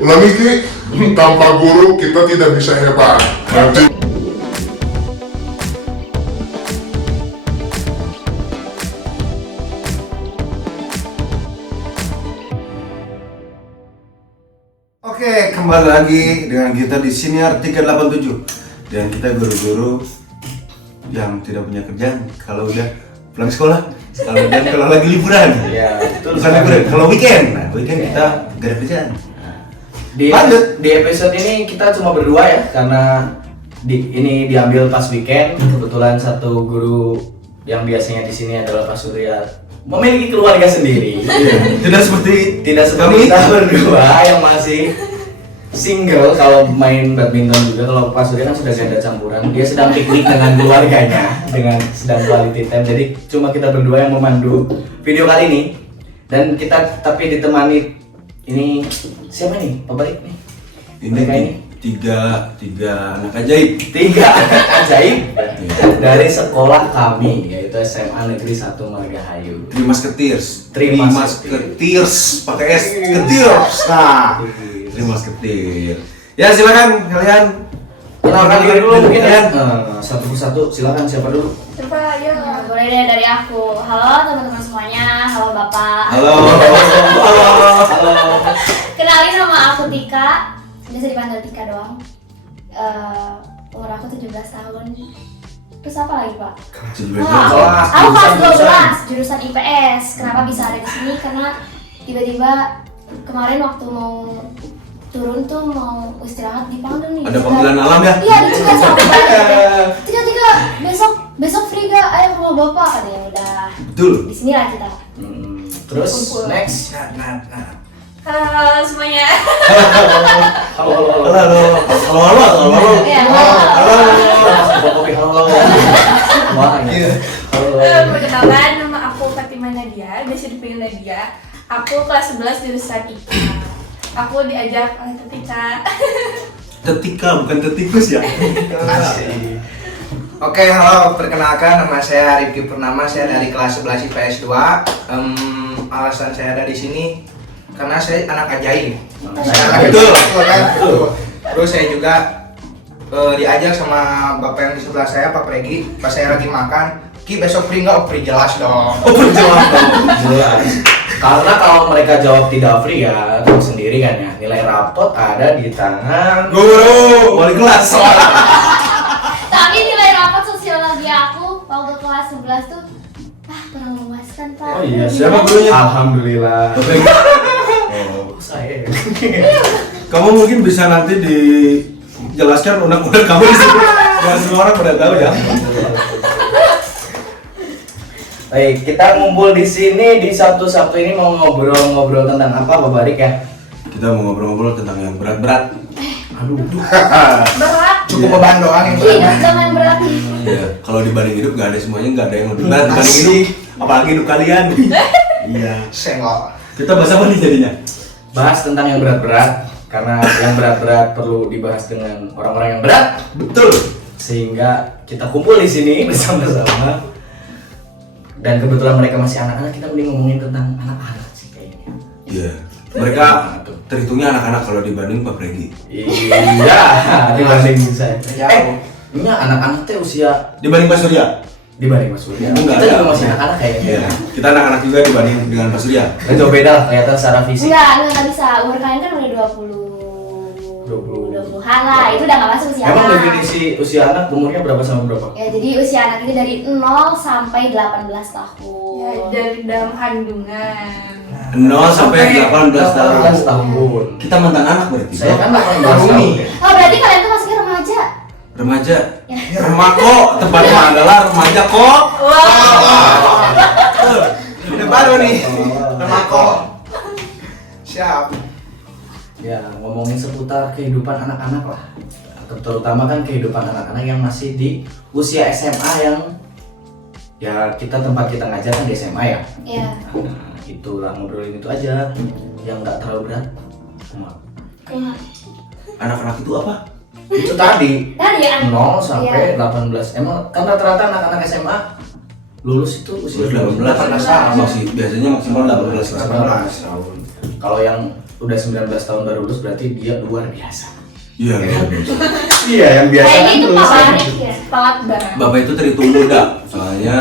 Ulangi Ki, tanpa guru kita tidak bisa hebat. Nanti Oke, kembali lagi dengan kita di Siniar 387 dan kita guru-guru yang tidak punya kerjaan kalau udah pulang sekolah, kalau lagi liburan. Iya, betul. Bukan liburan, kalau weekend. Nah, weekend kita gak ada kerjaan. Di episode ini kita cuma berdua ya, karena ini diambil pas weekend. Kebetulan satu guru yang biasanya di sini adalah Pak Surya memiliki keluarga sendiri. Tidak seperti Kami kita berdua yang masih single. Kalau main badminton juga, kalau Pak Surya kan sudah ganda campuran, dia sedang piknik dengan keluarganya, dengan sedang quality time. Jadi cuma kita berdua yang memandu video kali ini, dan kita tapi ditemani ini siapa nih? Pak Balik nih. ini tiga anak ajaib. Tiga anak ajaib dari sekolah kami, yaitu SMA Negeri 1 Margahayu. Three Musketeers. Three Musketeers pakai S, Keteers. Nah, Three Musketeers. Ya, silakan kalian Kenalkan diri dulu mungkin ya. Satu persatu, silakan siapa dulu? Coba ya. Boleh deh dari aku. Halo teman-teman semuanya. Halo Bapak. Halo. Kenalin, nama aku Tika. Biasa dipanggil Tika doang. Umur aku 17 tahun. Terus apa lagi, Pak? Aku kelas 12, jurusan IPS. Kenapa bisa ada di sini? Karena tiba-tiba kemarin waktu mau turun tuh mau istirahat dipanggil nih. Ada panggilan alam ya? Iya, dicegat sama bapak. Tiga besok free gak? Ayo ke rumah bapak. Ada yang udah. Betul. Di sini lah kita. Terus Kumpul. next. Halo semuanya. Halo. Iya, Halo. Wah, iya. Perkenalkan, nama aku Fatima Nadia, biasa dipanggil Nadia. Aku kelas 11 jurusan IPA. Aku diajak oleh Tetika. Tetika bukan tetikus ya. Oke, halo, perkenalkan nama saya Rifki Purnama, saya dari kelas 11 IPS 2. Alasan saya ada di sini karena saya anak ajaib. Betul. Terus saya juga diajak sama bapak yang di sebelah saya, Pak Pregi, pas saya lagi makan, Ki besok free nggak? Oh, free jelas dong. Jelas. Karena kalau mereka jawab tidak free ya, tahu sendiri kan ya, nilai rapot ada di tangan Guru, wali kelas. Tapi nilai rapat sosiologi aku waktu kelas 11 tuh kurang memuaskan, Pak. Oh iya, siapa gurunya? Alhamdulillah. Oh, Saya. kamu mungkin bisa nanti dijelaskan undang-undang kamu di sini. Biar semua orang pada tahu ya. Baik, kita ngumpul di sini di Sabtu-Sabtu ini mau ngobrol-ngobrol tentang apa, Pak Barik ya? Kita mau ngobrol-ngobrol tentang yang berat-berat. Aduh. Berat. Cukup beban doang yang Hidup dengan berat. Iya, kalau dibanding hidup nggak ada semuanya, nggak ada yang lebih berat dibanding hidup. Apalagi hidup kalian. Iya. senggol. Kita bahas apa nih jadinya? Bahas tentang yang berat-berat, karena yang berat-berat perlu dibahas dengan orang-orang yang berat. Betul. Sehingga kita kumpul di sini bersama-sama. Dan kebetulan mereka masih anak-anak, kita mending ngomongin tentang anak-anak sih kayaknya. Iya. Mereka terhitungnya anak-anak kalau dibanding Pak Pregi. Iya, dibanding saya. Jauh. Ini anak-anak teh usia Dibanding Pak Surya. dibanding Mas Surya. Enggak Kita ada. juga masih anak-anak kayaknya. Iya. Kita anak-anak juga dibanding dengan Pak Surya. Kan jauh beda lah kelihatan secara fisik. Enggak bisa. Umur kalian kan udah 20-an lah. Itu udah gak masuk usia Emang anak. definisi usia anak umurnya berapa sama berapa? Ya, jadi usia anak ini dari 0 sampai 18 tahun. Ya, dari dalam kandungan. 0 sampai 18 tahun. 18 tahun. Kita mantan anak berarti. Saya kan 18 tahun. Oh, berarti kalian tuh masih remaja. Remaja. Ya. Remako, tempatnya adalah remaja kok. Udah baru nih. Remako. Siap. Ya, ngomongin seputar kehidupan anak-anak lah. Terutama kan kehidupan anak-anak yang masih di usia SMA yang ya tempat kita ngajar kan di SMA ya. Iya. Nah, itulah ngobrolin itu aja yang nggak terlalu berat. Kayak Anak-anak itu apa? Itu tadi ya. 0 sampai Iya. 18. Emang kan rata-rata anak-anak SMA lulus itu usia 18 tahun. masih biasanya maksimal 18 tahun. 18 tahun. Kalau yang udah 19 tahun baru lulus berarti dia luar biasa. Iya. Iya, yang biasa. Kayaknya itu lulus. Pak Arik ya. Telat banget. Bapak itu terhitung muda, soalnya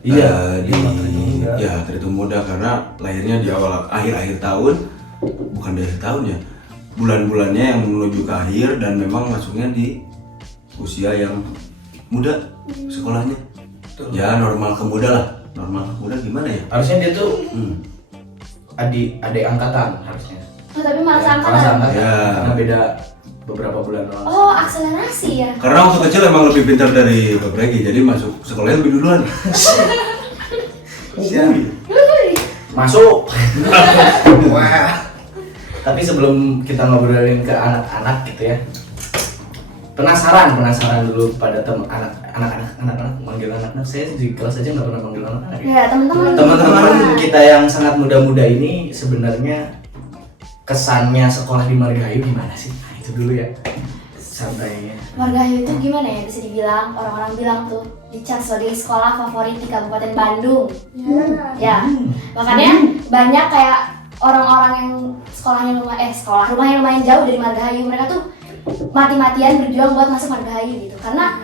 Iya, di terhitung muda. ya terhitung muda karena lahirnya di awal akhir tahun, bukan di akhir tahun ya, bulan-bulannya yang menuju ke akhir dan memang masuknya di usia yang muda sekolahnya. Ya normal ke muda lah, normal ke muda gimana ya? Harusnya dia tuh Hmm. adik angkatan harusnya. Oh, tapi malah Malah angkatan. angkatan. Ya. Karena beda beberapa bulan doang. Oh, akselerasi ya. Karena waktu kecil emang lebih pintar dari Bapak Regi, jadi masuk sekolahnya lebih duluan. Masuk. Wah. Tapi sebelum kita ngobrolin ke anak-anak gitu ya, penasaran dulu pada anak-anak manggil anak-anak. Saya di kelas aja nggak pernah manggil anak-anak ya. Ya, teman-teman. Teman-teman kita yang sangat muda-muda ini sebenarnya kesannya sekolah di Margahayu gimana sih? Nah, itu dulu ya santainya. Margahayu itu gimana ya, bisa dibilang, orang-orang bilang tuh dicap sebagai sekolah favorit di Kabupaten Bandung. Ya, makanya banyak kayak orang-orang yang rumahnya lumayan jauh dari Margahayu, mereka tuh mati-matian berjuang buat masuk Margahayu gitu, karena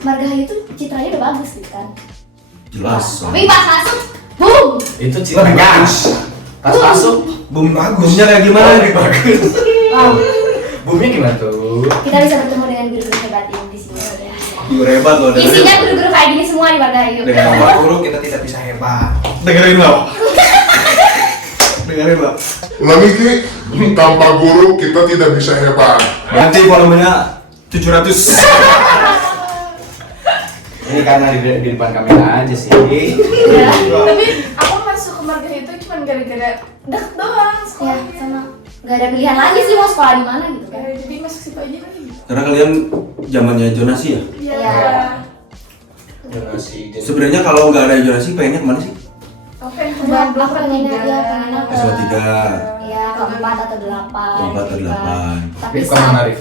Margahayu tuh citranya udah bagus gitu kan. Jelas. Tapi pas masuk, boom. Itu citranya. Pas masuk, Bum bagusnya kayak gimana? bagus. Wow. Boomnya gimana tuh? Kita bisa bertemu dengan guru-guru hebat yang di sini. Guru hebat loh. Isinya guru-guru kayak gini semua di Margahayu. Tanpa guru kita tidak bisa hebat. Dengerin lo. Dengerin lo. Ulangi Ki, tanpa guru kita tidak bisa hebat. Nanti volumenya 700. Ini karena di depan kamera aja sih. Ya, tapi aku masuk ke Margahayu itu cuma gara-gara deket doang Ya, sekolahnya. sama nggak ada pilihan lagi sih mau sekolah di mana gitu kan. Ya, jadi masuk situ aja kan gitu. Karena kalian zamannya zonasi ya. Iya. Donasi. Sebenarnya kalau nggak ada zonasi pengennya kemana sih? Aku pengen ke Aku Bandung pengennya ketiga. pengennya ke S3. Iya, keempat atau delapan. Keempat atau gitu kan. delapan. Tapi Rif kamu Arif.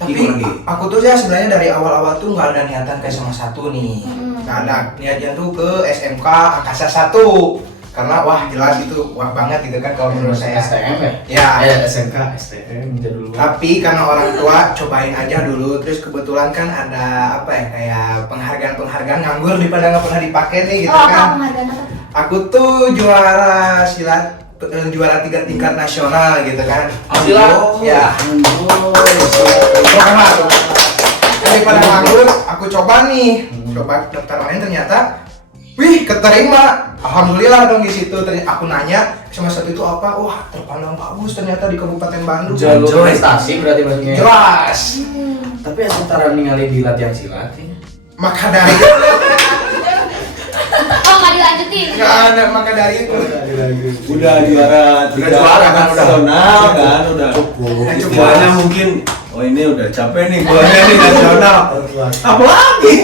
Tapi Ikut lagi. aku tuh ya sebenarnya dari awal-awal tuh nggak ada niatan ke SMA 1 nih. Nggak ada niatnya tuh ke SMK Angkasa 1. Karena wah jelas itu wah banget gitu kan kalau menurut saya. STM ya? Ya. SMK, STM jadul banget. Tapi karena orang tua cobain aja dulu, terus kebetulan kan ada apa ya kayak penghargaan nganggur daripada nggak pernah dipakai nih gitu Oh, apa kan. penghargaan apa? Aku tuh juara silat juara 3 tingkat nasional gitu kan. Silat? Ya. Oh, Daripada nganggur, aku coba nih, coba daftar main ternyata, wih keterima, alhamdulillah dong di situ. Ternyata aku nanya sama satu itu apa, wah terpandang bagus ternyata di Kabupaten Bandung. jalur prestasi berarti maksudnya. Jelas. Tapi aku setara ningali di latihan silat kayaknya. Maka dari Oh, nggak dilanjutin. nggak ada maka dari itu. Udah juara Udah juara kan, udah. nasional kan udah. Udah Istilahnya cukup. mungkin oh ini udah capek nih bolanya nih nasional. Apa lagi?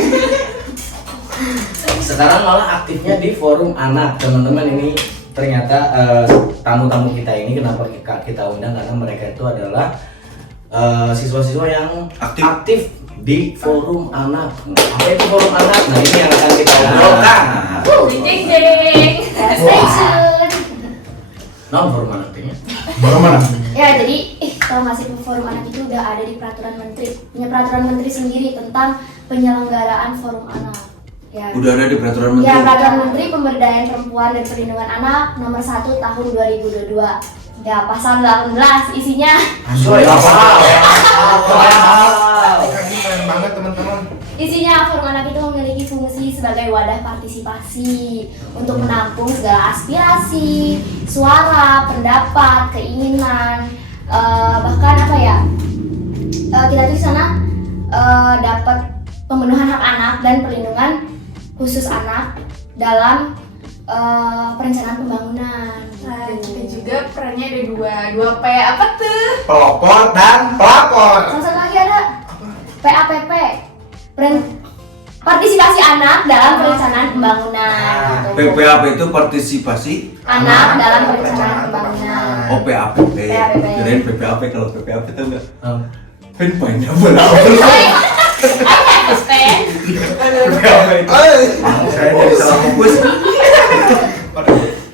Sekarang malah aktifnya di forum anak. Teman-teman ini ternyata tamu-tamu kita ini kenapa kita undang karena mereka itu adalah siswa-siswa yang aktif di forum anak. Apa itu forum anak? Nah ini yang akan kita obrolkan. Jeng jeng. Stay tune. Non forum anak ini. Forum mana? Ya, jadi tau nggak sih forum anak itu udah ada di peraturan menteri. Punya peraturan menteri sendiri tentang penyelenggaraan forum anak. Ya. Udah ada di peraturan menteri. Ya, peraturan menteri pemberdayaan perempuan dan perlindungan anak nomor 1 tahun 2022. Ya, pasal 18 isinya Anjay, Ini keren banget teman-teman. isinya forum anak itu memiliki fungsi sebagai wadah partisipasi untuk menampung segala aspirasi, suara, pendapat, keinginan, bahkan apa ya? Kita tuh di sana dapat pemenuhan hak anak dan perlindungan khusus anak dalam perencanaan pembangunan. Nah, kita juga perannya ada dua P apa tuh? Pelopor dan pelapor. Salah satu lagi ada PAPP, partisipasi anak dalam perencanaan pembangunan. Gitu. PPAP itu partisipasi Anak dalam perencanaan pembangunan. Oh PAPP. PAPP. Kirain PPAP kalau PPAP itu enggak. Oh. Pinpointnya berapa? PAPP. PPAP itu. Saya jadi salah fokus.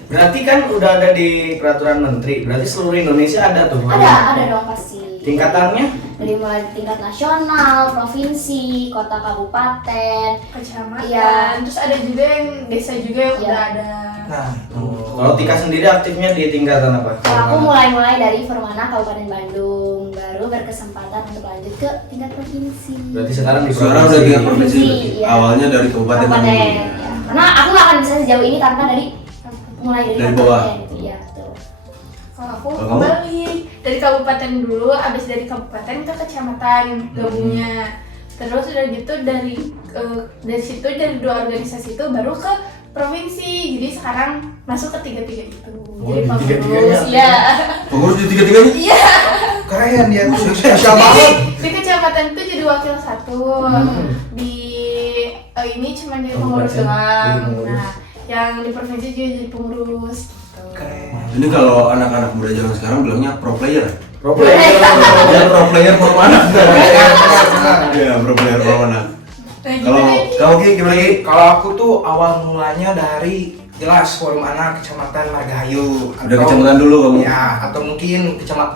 Berarti berarti kan udah ada di peraturan menteri. Berarti seluruh Indonesia ada tuh. Ada dong pasti. Tingkatannya? Dari mulai tingkat nasional, provinsi, kota, kabupaten, Kecamatan. Iya. Terus ada juga yang desa juga yang Iya. udah ada. Nah, Kalau Tika sendiri aktifnya di tingkatan apa? Kalau aku mulai dari Forumana Kabupaten Bandung, baru berkesempatan untuk lanjut ke tingkat provinsi. Berarti sekarang di Sekarang udah tingkat provinsi. Provinsi, iya. Awalnya dari kabupaten Kabupaten, Bandung. ya. Karena aku nggak akan bisa sejauh ini tanpa mulai dari Dari bawah. kabupaten, gitu. Iya, betul. Kalau aku Kalau kamu? balik dari kabupaten dulu, abis dari kabupaten ke kecamatan gabungnya. Terus udah gitu dari situ dari 2 organisasi itu baru ke provinsi. Jadi sekarang masuk ke tiga-tiga itu. Oh, Jadi di pengurus. tiga-tiganya? Iya. Pengurus di tiga-tiganya? Iya. keren dia. Spesial Jadi banget. di kecamatan itu jadi wakil 1. Di ini cuma jadi pengurus Kabupaten, doang. jadi pengurus. Nah, yang di provinsi juga jadi pengurus. Gitu. Keren. Ini kalau anak-anak muda zaman sekarang bilangnya pro player. Pro player. Dia pro player Forumana. Benar. Iya, pro player Forumana. Nah, gitu Kalau deh. kamu Ki, gimana Ki? Kalau aku tuh awal mulanya dari jelas Forum Anak Kecamatan Margahayu. Udah kecamatan dulu kamu? Ya, atau mungkin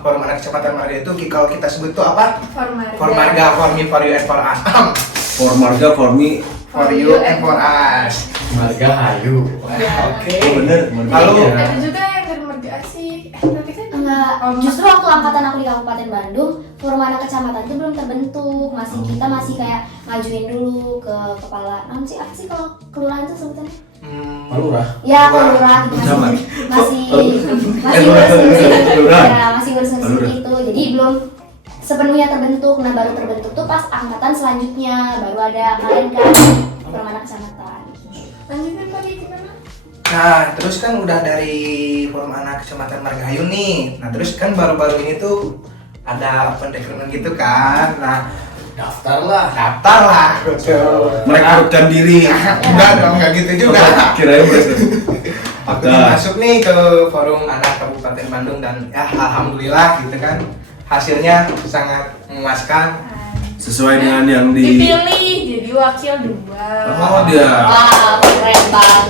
Forum Anak Kecamatan Margahayu itu kalau kita sebut tuh apa? Formarga. For Marga, for me, for you, and for us. For Marga, for me. For you and for us. Marga Hayu. Oke. Oh bener. Lalu, Iya. Ada juga yang dari Marga Asih. Tapi kan Enggak, justru waktu angkatan aku di Kabupaten Bandung, Forumana Kecamatan itu belum terbentuk. Kita masih kayak ngajuin dulu ke kepala. Apa sih kalau kelurahan itu sebutannya? Lurah. Ya, kelurahan gitu, Camat. masih Lurah. ya, masih ngurus-ngurus Lurah. itu. Jadi belum sepenuhnya terbentuk. Nah, baru terbentuk tuh pas angkatan selanjutnya baru ada kalian kan Forumana Kecamatan. lanjutin lagi gimana? nah terus kan udah dari Forum Anak Kecamatan Margahayu nih. Nah terus kan baru-baru ini tuh ada open recruitment gitu kan. Nah Daftar lah. daftar lah. Betul. Merekrutkan diri. Enggak dong, enggak gitu juga. Kirain beres. Aku Nah. masuk nih ke Forum Anak Kabupaten Bandung dan ya alhamdulillah gitu kan. Hasilnya sangat memuaskan. Sesuai dengan yang di. Dipilih jadi wakil 2. Oh dia. Wah, keren banget.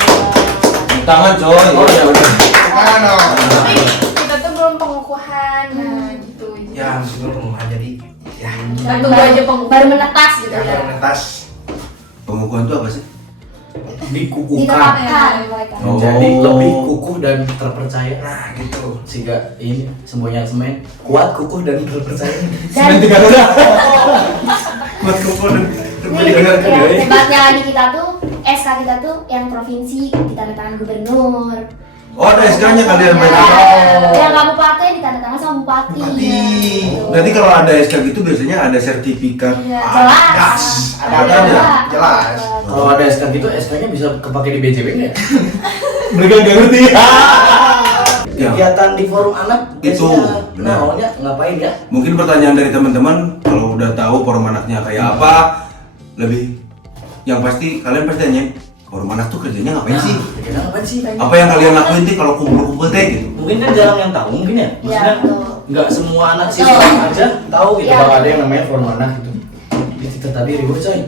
Tangan coy. Oh ya udah. Kan dong. Tapi kita tuh belum pengukuhan. Nah, gitu. Ya meskipun pengukuhan jadi ya Nah, tunggu aja pengukuhan. Baru menetas gitu yang ya. menetas. Pengukuhan itu apa sih? Dikukuhkan. Ditetapkan mereka. Oh. Jadi lebih kukuh dan terpercaya. Nah gitu. Sehingga ini semuanya semen kuat, kukuh dan terpercaya. Dan Buat kumpul dan nih, ya, hebatnya di kita tuh SK kita tuh yang provinsi ditandatangan gubernur. Oh ada SK-nya kalian Ya, mereka. yang kabupaten ditandatangan sama bupati. Bupati. Gitu. Berarti kalau ada SK gitu biasanya ada sertifikat. Iya, Jelas. jelas. Ada jelas. Kalau ada SK gitu, SK-nya bisa kepake di BJB nggak? Mereka nggak ngerti. Ya. Kegiatan di forum anak Itu, biasanya benar. namanya ngapain ya? Mungkin pertanyaan dari teman-teman kalau udah tahu forum anaknya kayak apa, lebih yang pasti kalian pasti tanya forum anak tuh kerjanya ngapain sih? Kegiatan ngapain sih? Apa yang kalian lakuin sih kalau kumpul-kumpul teh gitu? Mungkin kan jarang yang tahu mungkin ya. Iya, Maksudnya betul. nggak semua anak Betul. siswa aja tahu gitu Iya. kalau ada yang namanya forum anak gitu. Kita tadi ribut coy.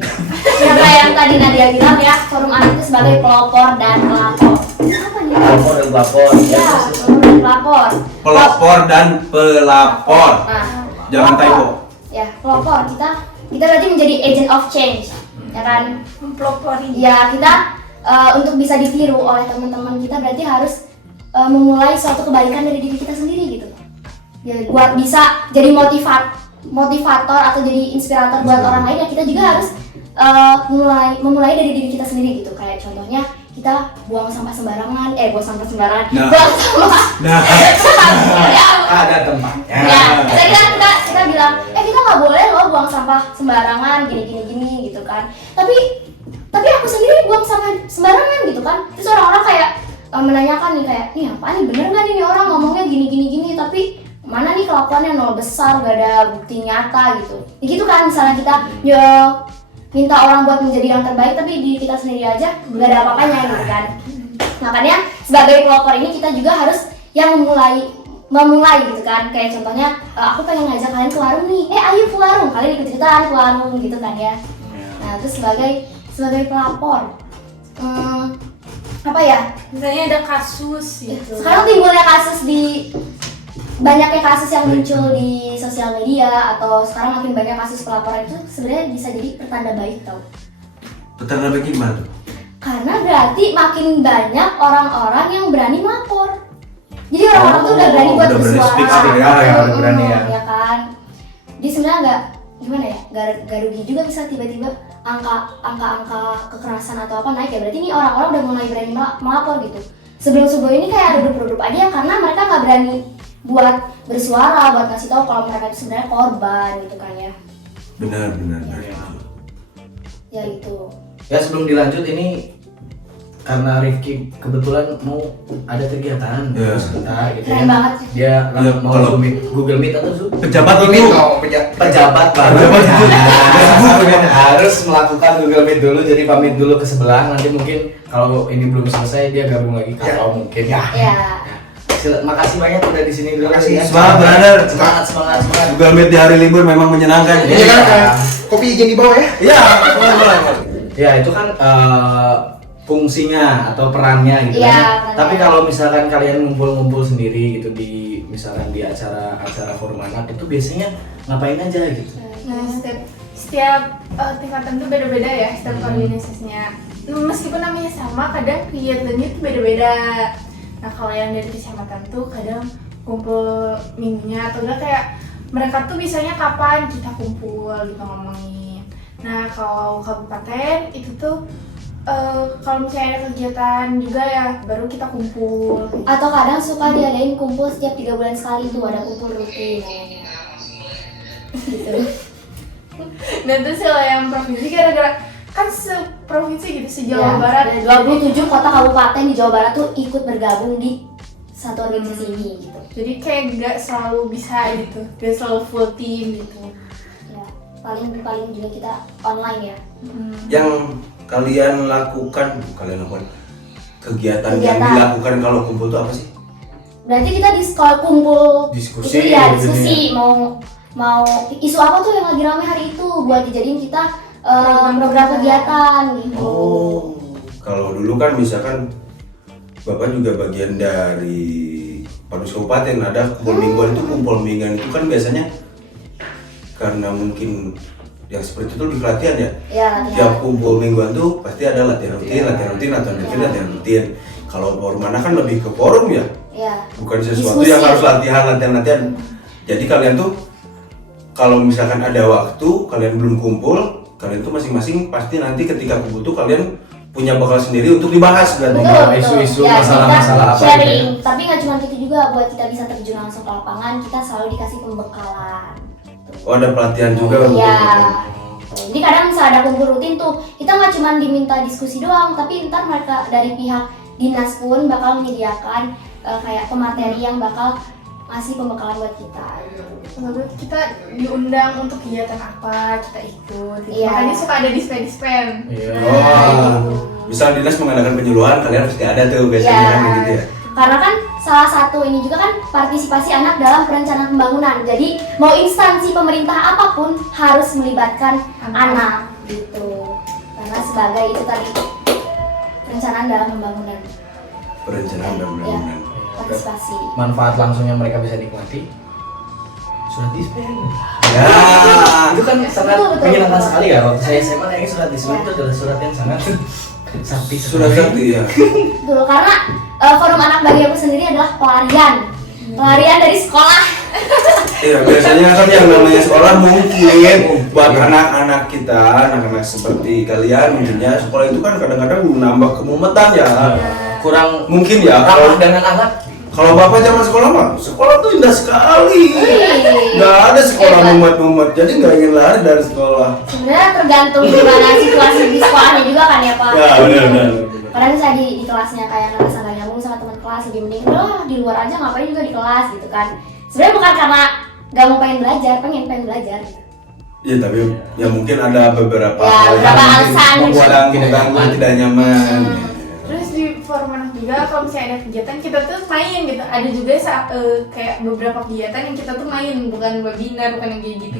Ya kayak yang tadi Nadia bilang ya, forum anak itu sebagai pelopor dan pelapor. Apa nih? Pelapor dan pelapor. Ya, pelopor dan pelapor. Pelopor dan pelapor. Nah, Jangan pelopor. typo. Ya, pelopor kita berarti menjadi agent of change, ya kan? Mempelopori. Ya kita untuk bisa ditiru oleh teman-teman kita berarti harus memulai suatu kebaikan dari diri kita sendiri gitu. Ya buat bisa jadi motivator atau jadi inspirator buat orang lain ya kita juga harus memulai dari diri kita sendiri gitu. Kayak contohnya kita buang sampah sembarangan, buang sampah sembarangan, Nah. buang sampah. Nah, Ya, Ada tempatnya. ya, kita bilang, kita nggak boleh loh buang sampah sembarangan, gini gitu kan. Tapi aku sendiri buang sampah sembarangan gitu kan. Terus orang-orang kayak menanyakan nih kayak, nih apa nih bener nggak nih orang ngomongnya gini, tapi mana nih kelakuannya nol besar, gak ada bukti nyata gitu. Ya gitu kan, misalnya kita minta orang buat menjadi yang terbaik, tapi di kita sendiri aja gak ada apa-apanya gitu kan. Makanya sebagai pelopor ini kita juga harus yang memulai gitu kan. Kayak contohnya aku pengen ngajak kalian ke warung nih, ayo ke warung, kalian ikut-ikutan ke warung gitu kan ya. Nah itu sebagai pelapor. apa ya? Misalnya ada kasus gitu. Sekarang timbulnya kasus banyaknya kasus yang muncul di sosial media atau sekarang makin banyak kasus pelaporan itu sebenarnya bisa jadi pertanda baik tau. Pertanda baik gimana tuh? Karena berarti makin banyak orang-orang yang berani melapor. Jadi orang-orang tuh udah berani buat udah berani bersuara. speak up ya, udah berani ya. Ya kan. Jadi sebenarnya nggak gimana ya, nggak rugi juga bisa tiba-tiba angka kekerasan atau apa naik ya. Berarti ini orang-orang udah mulai berani melapor gitu. Sebelum ini kayak redup-redup aja karena mereka nggak berani buat bersuara, buat ngasih tahu kalau mereka itu sebenarnya korban gitu kan ya. Benar. Ya itu. Ya sebelum dilanjut ini karena Rifki kebetulan mau ada kegiatan Ya. sebentar gitu Keren ya. banget. Dia Ya, mau kalau- Zoom meet, Google Meet atau Zoom? Pejabat Ini itu. dong Pejabat baru harus melakukan Google Meet dulu, jadi pamit dulu ke sebelah. Nanti mungkin kalau ini belum selesai dia gabung lagi kalau mungkin ya. Ya. Makasih banyak udah di sini dulu. Makasih. ya. Semangat, brother. Semangat. Google Meet di hari libur memang menyenangkan. Ini kan kopi izin di bawah ya. Iya, boleh. Ya itu kan fungsinya atau perannya gitu Iya, kan. perannya. Tapi kalau misalkan kalian ngumpul-ngumpul sendiri gitu di misalkan di acara forum anak itu biasanya ngapain aja gitu? Nah, setiap tingkatan tuh beda-beda ya, setiap organisasinya. Meskipun namanya sama, kadang kegiatannya tuh beda-beda. Nah, kalau yang dari kecamatan tuh kadang kumpul minggunya atau enggak kayak mereka tuh bisanya kapan kita kumpul gitu ngomongin. Nah, kalau kabupaten itu tuh kalau misalnya ada kegiatan juga ya baru kita kumpul. Atau kadang suka diadain kumpul setiap 3 bulan sekali tuh ada kumpul rutin namanya. Gitu. Nah, terus kalau yang provinsi gara-gara kan seprovinsi gitu se-Jawa Ya, Barat. ada 27 kota kabupaten di Jawa Barat tuh ikut bergabung di satu organisasi ini gitu. Jadi kayak nggak selalu bisa gitu, nggak selalu full team gitu. Ya, paling juga kita online ya. Yang kalian lakukan kegiatan yang Kegiatan. dilakukan kalau kumpul itu apa sih? Berarti kita di sekolah kumpul Diskusi, itu ya gitu diskusi mau isu apa tuh yang lagi rame hari itu buat dijadiin kita program kegiatan gitu. Oh, kalau dulu kan misalkan Bapak juga bagian dari Panus Kabupaten, ada kumpul mingguan itu itu kan biasanya karena mungkin yang seperti itu di pelatihan ya. Ya, Tiap kumpul mingguan tuh pasti ada latihan rutin. Kalau forum anak kan lebih ke forum ya, ya. bukan sesuatu Diskusi. yang harus latihan. Jadi kalian tuh kalau misalkan ada waktu kalian belum kumpul, kalian tuh masing-masing pasti nanti ketika kumpul tuh kalian punya bakal sendiri untuk dibahas berarti. Betul, isu-isu, Ya, masalah-masalah kita apa sharing. gitu Tapi nggak cuma gitu juga, buat kita bisa terjun langsung ke lapangan, kita selalu dikasih pembekalan. Oh, ada pelatihan juga untuk Iya. Jadi kadang misalnya ada kumpul rutin tuh, kita nggak cuma diminta diskusi doang, tapi ntar mereka dari pihak dinas pun bakal menyediakan kayak pemateri yang bakal ngasih pembekalan buat kita. Lalu kita diundang untuk kegiatan apa, kita ikut. Gitu. Iya. Makanya suka ada dispen. Iya. Oh, misal dinas mengadakan penyuluhan, kalian pasti ada tuh biasanya Iya. kan gitu ya. Karena kan salah satu ini juga kan partisipasi anak dalam perencanaan pembangunan. Jadi mau instansi pemerintah apapun harus melibatkan anak gitu. Karena sebagai itu tadi perencanaan dalam pembangunan, Perencanaan dan pembangunan. partisipasi. Manfaat langsung yang mereka bisa nikmati surat dispen. Ya, Itu kan sangat betul. menyenangkan sekali ya. Waktu saya SMA kayaknya surat dispen itu adalah surat yang sangat sakti sudah sekali. ngerti ya. Betul, karena forum anak bagi aku sendiri adalah pelarian dari sekolah. Iya, biasanya kan yang namanya sekolah mungkin buat anak-anak kita, anak-anak seperti kalian mungkinnya sekolah itu kan kadang-kadang menambah kemumetan ya. Kurang Mungkin ya ramah kalau dengan anak. kalau Bapak zaman sekolah mah, sekolah tuh indah sekali. Nggak ada sekolah Hebat. mumet-mumet, jadi nggak ingin lari dari sekolah. Sebenarnya tergantung gimana situasi di sekolahnya juga kan ya Pak. Ya, benar. Kadang misalnya di kelasnya kayak ngerasa nggak nyambung sama teman kelas, lebih mending udah di luar aja, ngapain juga di kelas gitu kan. Sebenarnya bukan karena nggak mau pengen belajar gitu. Iya, tapi ya mungkin ada beberapa Ya, hal beberapa yang alasan. membuat mengganggu, tidak nyaman. Terus di forum anak juga kalau misalnya ada kegiatan kita tuh main gitu. Ada juga kayak beberapa kegiatan yang kita tuh main, bukan webinar, bukan yang kayak gitu.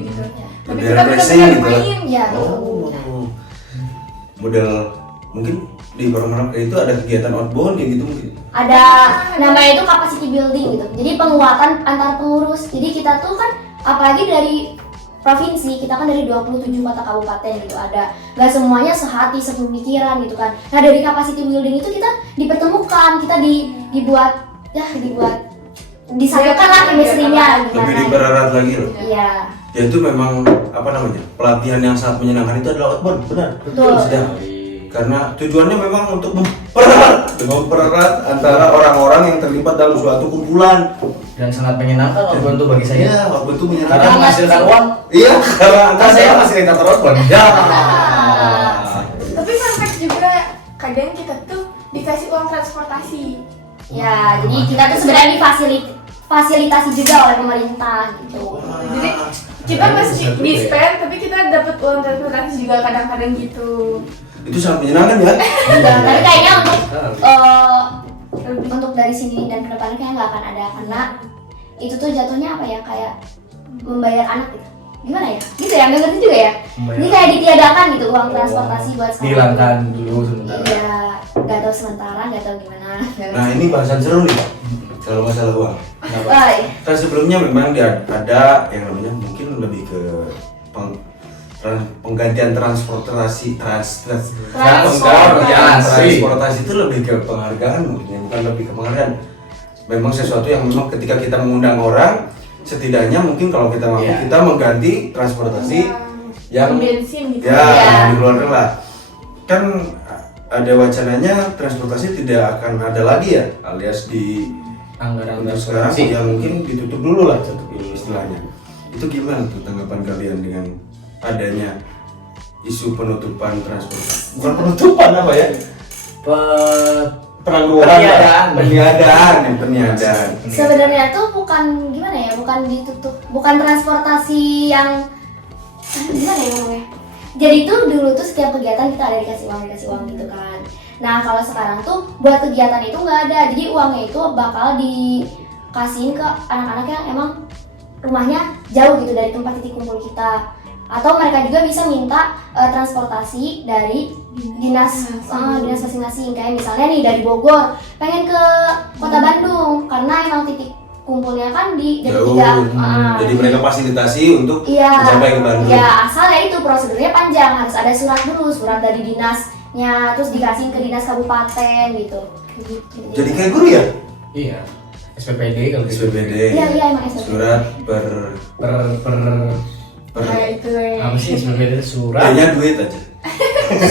Tapi Lebih kita refreshing benar-benar gitu. main. Ya, Oh, model mungkin di forum anak itu ada kegiatan outbound kayak gitu mungkin. Ada namanya itu capacity building gitu. Jadi penguatan antar pengurus. Jadi kita tuh kan apalagi dari provinsi, kita kan dari 27 kota kabupaten gitu. Ada nggak semuanya sehati sepemikiran gitu kan. Nah dari capacity building itu kita dipertemukan, kita dibuat disatukan lah chemistry-nya Lebih gimana. dipererat lagi loh. Iya. Ya itu memang apa namanya, pelatihan yang sangat menyenangkan itu adalah outbound, benar. Betul. Sedang. Karena tujuannya memang untuk mempererat antara orang-orang yang terlibat dalam suatu kumpulan. Dan sangat menyenangkan outbound tuh bagi saya. Iya, outbound itu Karena menyenangkan. menghasilkan uang. Iya, karena Kan saya fasilitator outbound. Ya. Tapi fun fact juga, kadang kita tuh dikasih uang transportasi. Ya, jadi kita tuh sebenarnya difasilitasi juga oleh pemerintah gitu. Jadi kita mesti di spend, tapi kita dapat uang transportasi juga kadang-kadang gitu. itu sangat menyenangkan ya. Tapi kayaknya untuk dari sini dan kedepannya kayaknya nggak akan ada karena itu tuh jatuhnya apa ya, kayak membayar anak gitu. Gimana ya? Gitu ya, nggak ngerti juga ya. Ini kayak ditiadakan gitu uang transportasi buat sekarang. Dihilangkan dulu sementara. Iya, nggak tahu sementara, nggak tahu gimana. Nah ini bahasan seru nih Pak, kalau masalah uang. Kenapa? Kan sebelumnya memang ada yang namanya mungkin lebih ke penggantian transportasi itu lebih ke penghargaan mungkin, bukan lebih ke penghargaan. Memang sesuatu yang memang ketika kita mengundang orang, setidaknya mungkin kalau kita mampu kita mengganti transportasi yang bensin gitu. yang dikeluarkan lah. Kan ada wacananya transportasi tidak akan ada lagi ya, alias di Anggaran untuk sekarang ya mungkin ditutup dulu lah istilahnya. Itu gimana tuh tanggapan kalian dengan adanya isu penutupan transportasi? Bukan penutupan apa ya? Peniadaan. Sebenarnya tuh bukan gimana ya, bukan ditutup, bukan transportasi yang gimana ya ngomongnya. Jadi tuh dulu tuh setiap kegiatan kita ada dikasih uang gitu kan. Nah kalau sekarang tuh buat kegiatan itu nggak ada, jadi uangnya itu bakal dikasihin ke anak-anak yang emang rumahnya jauh gitu dari tempat titik kumpul kita. Atau mereka juga bisa minta transportasi dari dinas masing-masing. Kayak misalnya nih dari Bogor pengen ke Kota Bandung karena emang titik kumpulnya kan di jauh. tiga. Jadi mereka fasilitasi untuk mencapai ke Bandung. Iya, asalnya itu prosedurnya panjang, harus ada surat dulu, surat dari dinasnya, terus dikasih ke dinas kabupaten gitu. Jadi kayak guru ya? Iya. SPPD kalau SPPD. Iya emang SPPD. Surat Itu apa sih SPPD? Surat kayaknya duit aja.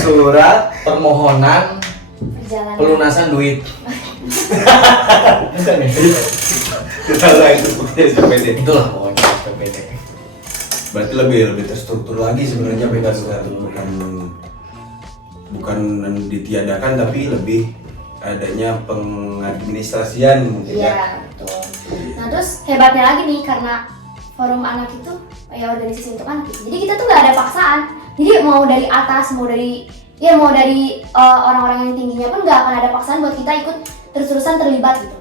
surat permohonan Perjalanan. pelunasan duit. Bukan ya? Salah itu pokoknya SPPD. Itulah pokoknya SPPD. Berarti lebih terstruktur lagi sebenarnya beda sekarang, bukan ditiadakan tapi lebih adanya pengadministrasian mungkin ya. Iya, betul. Nah, terus hebatnya lagi nih karena forum anak itu ya organisasi untuk anak gitu. Jadi kita tuh nggak ada paksaan. Jadi mau dari atas, mau dari orang-orang yang tingginya pun nggak akan ada paksaan buat kita ikut terus-terusan terlibat gitu.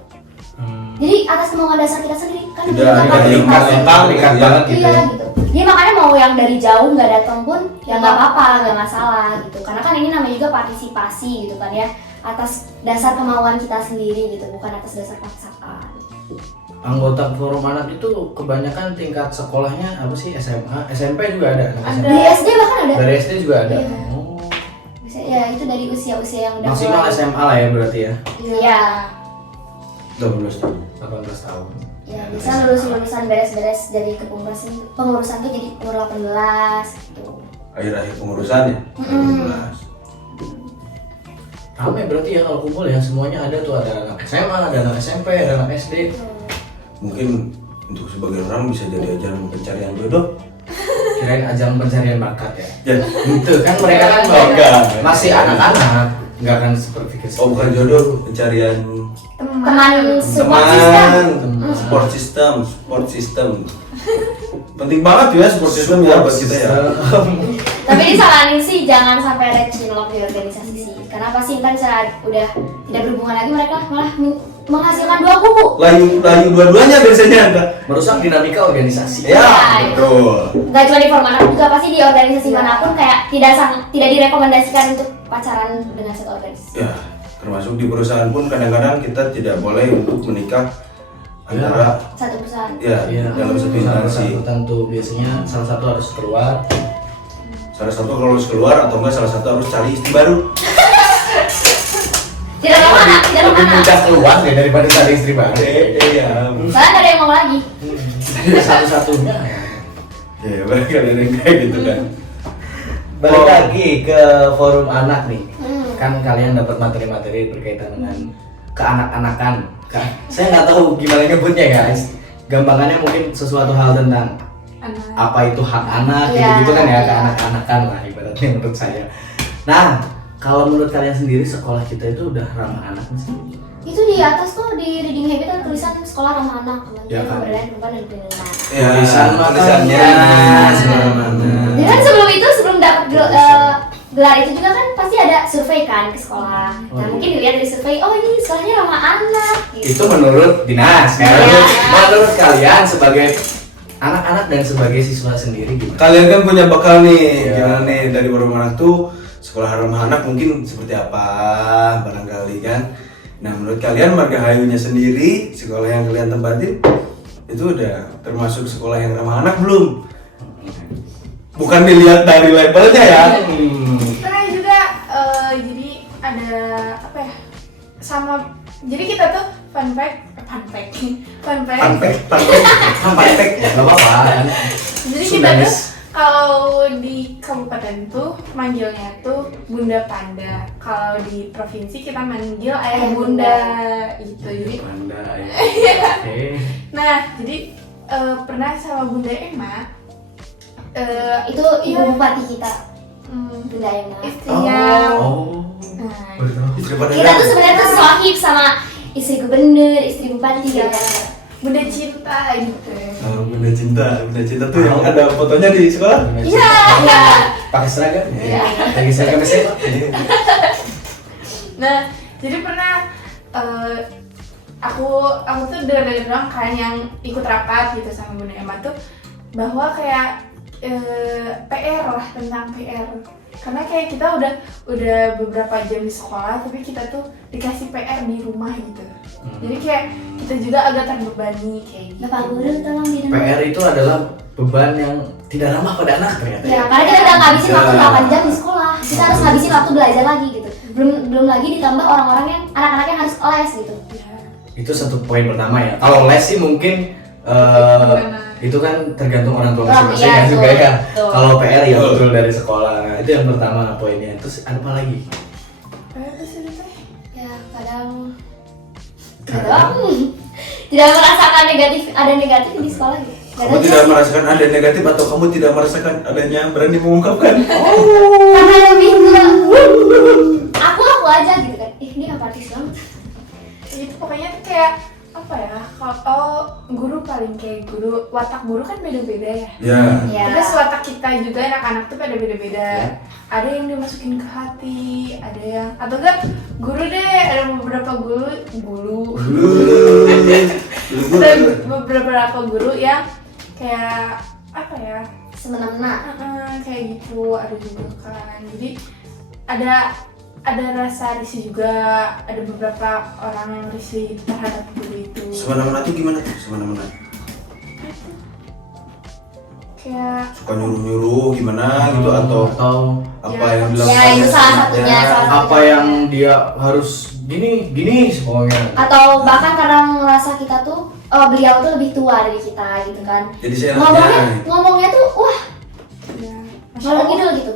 Jadi atas kemauan dasar kita sendiri kan Tingkat banget gitu. Iya gitu. Jadi makanya mau yang dari jauh nggak datang pun ya nggak apa-apa, nggak masalah gitu. Karena kan ini namanya juga partisipasi gitu kan ya, atas dasar kemauan kita sendiri gitu, bukan atas dasar paksaan. Anggota forum anak itu kebanyakan tingkat sekolahnya apa sih? SMA, SMP juga ada. Ada. Di SD bahkan ada. Dari SD juga ada. Iya. Oh. Bisa ya itu dari usia-usia yang udah Maksimal mulai. SMA lah ya berarti ya. Iya. 12 tahun. 18 tahun. Ya, bisa lulusan beres-beres dari pengurusan tuh jadi umur 18 gitu. Akhir-akhir pengurusannya. 12. Ramai berarti ya kalau kumpul ya, semuanya ada tuh, ada anak SMA, ada anak SMP, ada anak SD. Mungkin untuk sebagian orang bisa jadi ajang pencarian jodoh. Kirain ajang pencarian bakat ya. Ya, Itu kan mereka kan masih anak-anak, nggak akan berpikir. oh bukan jodoh, pencarian Teman support system. support system. Penting banget ya support system ya buat kita ya. Tapi disaranin sih jangan sampai ada cinlok di organisasi sih. Karena pasti kan udah tidak berhubungan lagi, mereka malah menghasilkan dua kubu. Layu dua-duanya biasanya ada. Merusak dinamika organisasi. Ya, betul. Gak cuma di forum anak juga, pasti di organisasi manapun kayak tidak direkomendasikan untuk pacaran dengan satu organisasi. Ya, termasuk di perusahaan pun kadang-kadang kita tidak boleh untuk menikah antara Satu perusahaan. ya dalam satu instansi. Tentu biasanya salah satu harus keluar. Salah satu harus keluar atau enggak salah satu harus cari istri baru. Tidak mana, tidak Lebih mana. mudah keluar ya daripada cari istri baru. Iya. Soalnya nggak ada yang mau lagi. Satu-satunya. Ya, mereka ada yang kayak gitu kan. Balik lagi ke forum anak nih. Hmm. Kan kalian dapat materi-materi berkaitan dengan keanak-anakan. Saya nggak tahu gimana nyebutnya guys. Gampangannya mungkin sesuatu hal tentang Anak. apa itu hak anak, Iya, gitu kan ya, iya. keanak-anakan lah ibaratnya menurut saya. Nah, kalau menurut kalian sendiri sekolah kita itu udah ramah anak nggak sih? Itu di atas tuh di reading habit ada tulisan sekolah ramah anak, Ya kan? pemberdayaan perempuan dan perlindungan. Ya, Tulisannya. sebelah mana? Dan kan sebelum itu sebelum dapat gelar itu juga kan pasti ada survei kan ke sekolah. Nah Oh. mungkin dilihat dari survei, oh ini sekolahnya ramah anak. Gitu. Itu menurut dinas. Iya. Menurut kalian sebagai anak-anak dan sebagai siswa sendiri gimana? Kalian kan punya bakal nih, Iya. gimana nih dari forum anak tuh sekolah ramah anak mungkin seperti apa barangkali kan. Nah menurut kalian margahayunya sendiri sekolah yang kalian tempatin itu udah termasuk sekolah yang ramah anak belum? Bukan dilihat dari labelnya ya. Pernah juga jadi ada apa ya, sama jadi kita tuh fun fact Nggak apa-apa kan? jadi kita tuh Sudanis. kalau di kabupaten tuh manggilnya tuh Bunda Panda, kalau di provinsi kita manggil Ayah Bunda gitu. Jadi Anda, ya. Oke. nah jadi pernah sama Bunda Emma Itu ibu Iya. bupati kita, hmm, Bunda Emma. istrinya Oh. nah, Istri pada Kita tuh sebenarnya tuh sohib sama istri gubernur, istri bupati Iya. gitu. Bunda Cinta gitu. Bunda Cinta tuh yang ada fotonya di sekolah. Iya. Iya. Pakai seragam? Iya. Pakai seragam SMA? Nah, jadi pernah aku tuh dengar doang kan yang ikut rapat gitu sama Bunda Emma tuh bahwa kayak PR lah, tentang PR. Karena kayak kita udah beberapa jam di sekolah tapi kita tuh dikasih PR di rumah gitu. Jadi kayak kita juga agak terbebani kayak gitu. Bapak guru tolong didengar. PR itu adalah beban yang tidak ramah pada anak ternyata. Ya, karena kita udah ngabisin waktu 8 jam di sekolah. Kita harus ngabisin waktu belajar lagi gitu. Belum lagi ditambah orang-orang yang anak-anak yang harus les gitu. Itu satu poin pertama ya. Kalau les sih mungkin itu kan tergantung orang tua masing-masing iya, kan juga betul, ya. betul. Kalau PR ya betul dari sekolah. Nah, itu yang pertama poinnya. Terus apa lagi? PR tuh sih teh. Ya, kadang tidak merasakan ada negatif di sekolah gitu. Kamu tidak merasakan ada negatif atau kamu tidak merasakan adanya berani mengungkapkan? Karena lebih ke aku aja gitu kan. Ini apatis banget. Itu pokoknya tuh kayak apa ya, kalau guru paling kayak guru, watak guru kan beda-beda ya. Ya. Ya. Terus watak kita juga anak-anak tuh pada beda-beda. Ya. Ada yang dimasukin ke hati, ada yang atau enggak guru deh, ada beberapa ada beberapa guru yang kayak apa ya? Semena-mena. Kayak gitu ada juga kan. Jadi ada rasa risih juga, ada beberapa orang yang risih terhadap guru itu. Semena-mena tuh gimana tuh? Semena-mena. Kayak Suka nyuruh-nyuruh gimana gitu atau apa Ya. yang dilakukan? Ya, itu salah satunya, salah Apa yang dia harus gini pokoknya. Atau bahkan karena ngerasa kita tuh beliau tuh lebih tua dari kita gitu kan. Jadi saya Ngomongnya tuh wah ya, ngalor ngidul gitu.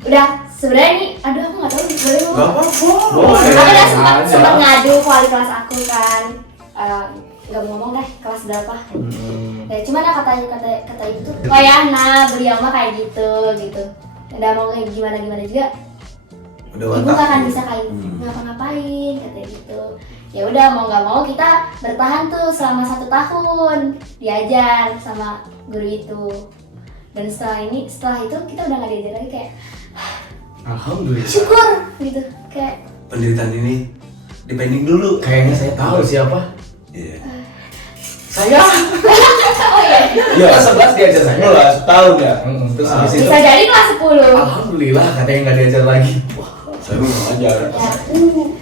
Udah sebenarnya nih, aduh aku nggak tahu nih boleh ngomong. Gak apa-apa. Boleh. Aku udah aja. sempat ngadu ke wali kelas aku kan. Nggak mau ngomong deh kelas berapa. Ya cuman ya kata itu tuh, oh ya nah beliau mah kayak gitu. Udah mau kayak gimana juga. Udah Ibu watak. gak akan bisa kayak ngapa-ngapain katanya gitu. Ya udah mau nggak mau kita bertahan tuh selama 1 tahun diajar sama guru itu. Dan setelah itu kita udah nggak diajar lagi kayak Alhamdulillah. syukur gitu kayak Penderitaan ini dipending dulu. Kayaknya saya tahu siapa. Iya. Saya. oh iya Iya, kelas 11 diajar saya. 11 tahun ya. Terus habis itu bisa jadi kelas 10 mulu. Alhamdulillah katanya nggak diajar lagi. Wah, Saya mau ngajar. Ya,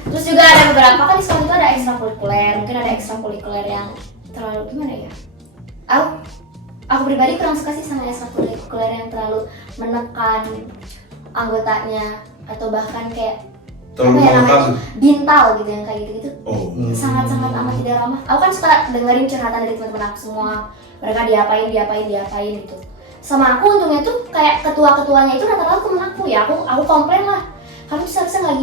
terus juga ada beberapa kan di sekolah itu ada ekstrakurikuler, mungkin ada ekstrakurikuler yang terlalu gimana ya? Aku pribadi kurang suka sih sama ekstrakurikuler yang terlalu menekan anggotanya atau bahkan kayak Terlalu apa ya namanya, mengekang. bintal gitu yang kayak gitu-gitu. Oh. Sangat-sangat amat tidak ramah. Aku kan suka dengerin curhatan dari teman-teman aku semua. Mereka diapain gitu. Sama aku untungnya tuh kayak ketua-ketuanya itu rata-rata temen aku ya. Aku komplain lah. Kamu seharusnya nggak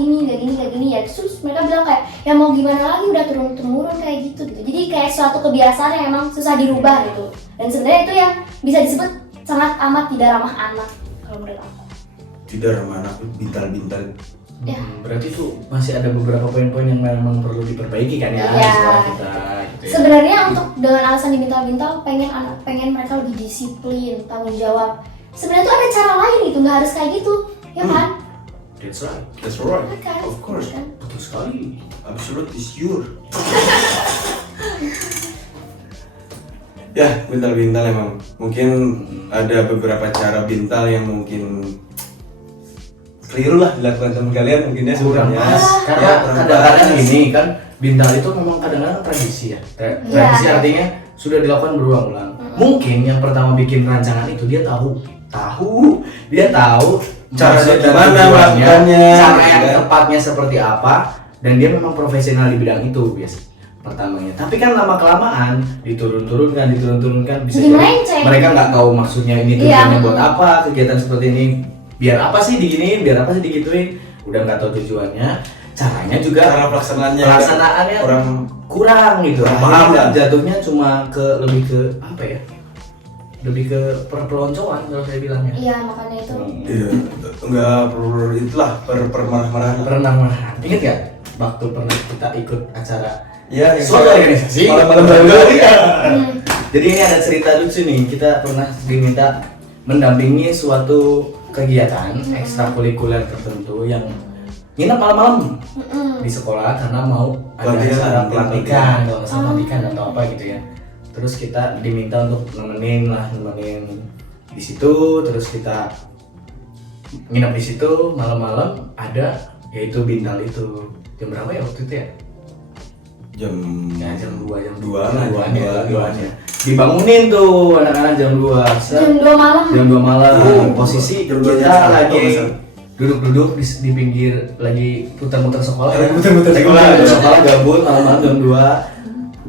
gini ya. Terus mereka bilang kayak ya mau gimana lagi udah turun-temurun kayak gitu. Jadi kayak suatu kebiasaan yang emang susah dirubah gitu. Dan sebenarnya itu yang bisa disebut sangat amat tidak ramah anak kalau menurut aku. Tidak ramah anak, bintal-bintal. Ya. berarti tuh masih ada beberapa poin-poin yang memang perlu diperbaiki kan ya Iya. sekolah kita gitu ya. Sebenarnya untuk dengan alasan dibintal-bintal pengen mereka lebih disiplin, tanggung jawab. Sebenarnya tuh ada cara lain gitu, nggak harus kayak gitu, ya kan? That's right. That's right. Ya kan? Of course. Kan? Betul sekali. Absolutely sure. Ya, bintal-bintal emang. Mungkin ada beberapa cara bintal yang mungkin keliru lah dilakukan teman kalian mungkin ya Kurang sebenarnya. pas. Karena Ya, kurang kadang-kadang pas. ini kan bintal itu memang kadang-kadang tradisi ya. Tradisi Iya. artinya sudah dilakukan berulang-ulang. Mungkin yang pertama bikin rancangan itu dia tahu Caranya maksud dan gimana tujuannya, melakukannya, cara gitu yang kan. tepatnya seperti apa, dan dia memang profesional di bidang itu biasa pertamanya. Tapi kan lama kelamaan diturun-turunkan bisa Jadi jadi melenceng. mereka nggak tahu maksudnya ini Iya. tujuannya buat apa, kegiatan seperti ini biar apa sih diginiin, biar apa sih digituin, udah nggak tahu tujuannya, caranya juga Cara pelaksanaannya orang kurang gitu. Kurang paham Akhirnya lah. jatuhnya cuma lebih ke apa ya? Lebih ke perpeloncoan kalau saya bilangnya. Iya makanya itu. iya, enggak perlu itulah permarah-marahan. Pernah ingat gak waktu pernah kita ikut acara Iya, suatu organisasi malam-malam baru. Hmm. Jadi ini ada cerita lucu nih, kita pernah diminta mendampingi suatu kegiatan ekstrakurikuler tertentu yang nginep malam-malam di sekolah karena mau ada Pelatihan, acara pelantikan, kalau nggak salah Oh. pelantikan atau apa gitu ya. Terus kita diminta untuk nemenin di situ, terus kita nginep di situ malam-malam ada yaitu bintal itu. Jam berapa ya waktu itu ya? Jam Jam 2 2 ya. Dibangunin tuh anak-anak jam 2. Jam 2 malam. Jam 2 malam. Posisi Jam 2 kita nya lagi sekolah. duduk-duduk di pinggir lagi putar-putar sekolah. Lagi muter-muter sekolah. Sekolah gabut malam-malam jam 2.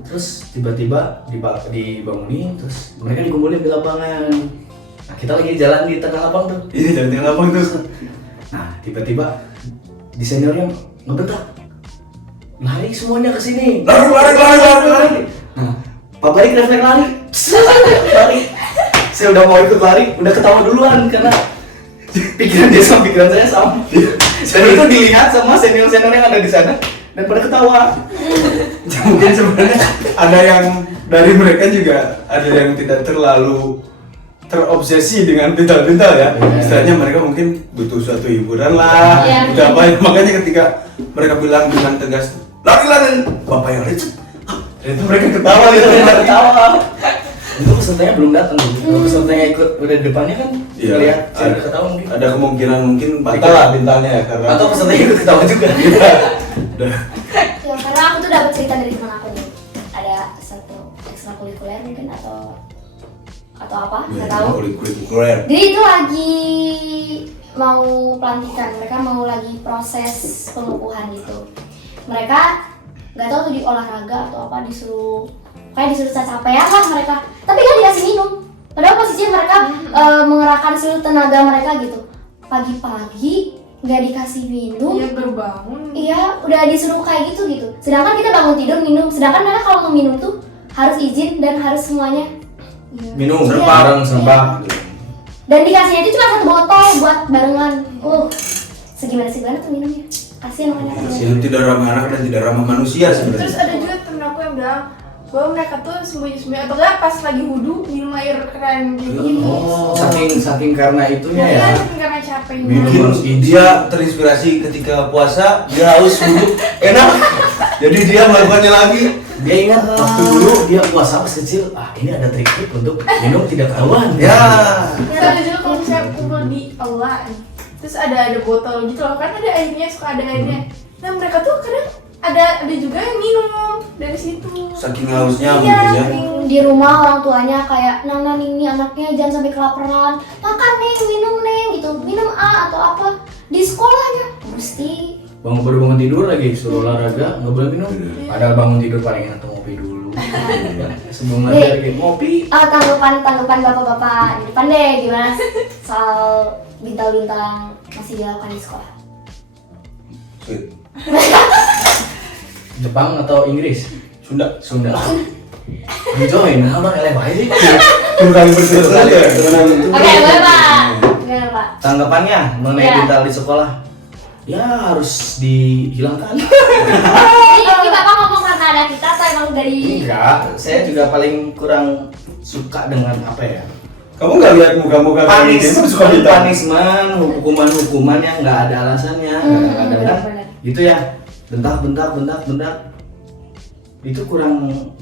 Terus tiba-tiba dibangunin, terus mereka dikumpulin di lapangan. Nah, kita lagi jalan di tengah lapang tuh. Ini dari tengah lapang tuh. Nah, tiba-tiba di seniornya ngebentak. Lari semuanya ke sini. Lari. Nah, Pak Barik refleks lari. Saya udah mau ikut lari, udah ketawa duluan karena pikiran dia sama pikiran saya sama. Dan itu dilihat sama senior-senior yang ada di sana dan pada ketawa. Mungkin sebenarnya ada yang dari mereka juga ada yang tidak terlalu terobsesi dengan bintal-bintal ya. Iya. Istilahnya mereka mungkin butuh suatu hiburan lah, Iya. butuh apa. Makanya ketika mereka bilang dengan tegas, lari, bapak yang licin. Itu mereka ketawa gitu. Mereka ketawa. Itu pesertanya belum datang. Kalau pesertanya ikut udah di depannya kan Iya. lihat saya Ada- ketawa mungkin. Ada kemungkinan mungkin batal lah bintalnya ya karena Atau pesertanya ikut ketawa juga. udah Ya, karena aku tuh dapat cerita dari teman aku nih. Ada satu ekstrakurikuler mungkin atau apa? Nggak tahu. kulit. Jadi itu lagi mau pelantikan, mereka mau lagi proses pengukuhan gitu. Mereka nggak tahu tuh di olahraga atau apa disuruh capean lah mereka, tapi nggak dikasih minum. Padahal posisinya mereka mengerahkan seluruh tenaga mereka gitu. Pagi-pagi nggak dikasih minum. Iya berbangun. Iya, udah disuruh kayak gitu. Sedangkan kita bangun tidur minum. Sedangkan mereka kalau mau minum tuh harus izin dan harus semuanya. Minum Iya. bareng serempak. Dan dikasihnya itu cuma 1 botol buat barengan. Segimana tuh minumnya? Kasian makanya. Itu tidak ramah anak dan tidak ramah manusia sebenarnya. Terus ada juga temen aku yang bilang bahwa mereka tuh sembunyi-sembunyi atau enggak pas lagi wudhu minum air keran gitu. Oh, saking karena itunya ya. Mungkin karena capek. Mungkin dia terinspirasi ketika puasa, dia haus duduk enak. Jadi dia melakukannya lagi. Dia ingat waktu dulu dia puasa pas kecil, ini ada trik-trik untuk minum tidak ketahuan. Ya. Kita ada juga kalau misalnya kumpul di aula nih. Terus ada botol gitu loh, kan ada airnya, suka ada airnya. Nah mereka tuh kadang ada juga yang minum dari situ. Saking hausnya Iya, mungkin ya. di rumah orang tuanya kayak Nang ini anaknya jangan sampai kelaparan, makan neng, minum neng gitu, minum atau apa. Di sekolahnya mesti Baru bangun tidur lagi, suruh olahraga, nggak boleh minum. Padahal bangun tidur paling enak tuh ngopi dulu. Sebelum lagi ngopi. tanggapan bapak-bapak di depan deh gimana soal bintang-bintang masih dilakukan di sekolah. Sweet. Jepang atau Inggris? Sunda. Sunda. Join, abang eleh aja sih. Kurang bersesuaian ya. Oke, boleh Pak. Gimana Pak? Tanggapannya mengenai Iya. mental di sekolah, ya harus dihilangkan. Ini Bapak ngomong karena ada kita atau emang dari Enggak, saya juga paling kurang suka dengan apa ya? Kamu nggak lihat muka-muka kayak gitu suka bintang? Punishment, hukuman yang nggak ada alasannya, kadang-kadang kan benar-benar. gitu ya, bentak, itu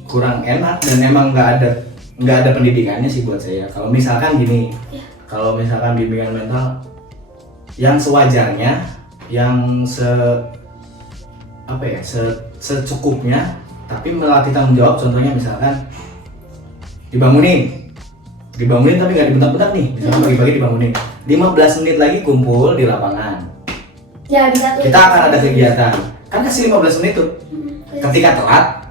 kurang enak dan emang nggak ada pendidikannya sih buat saya. Kalau misalkan gini, kalau misalkan bimbingan mental yang sewajarnya, yang secukupnya, tapi melatih tanggung jawab. Contohnya misalkan dibangunin tapi nggak dibentak-bentak nih, misalkan pagi-pagi dibangunin 15 menit lagi kumpul di lapangan, Ya bisa tuh. kita akan ada kegiatan, kan kasih 15 menit tuh. Ketika telat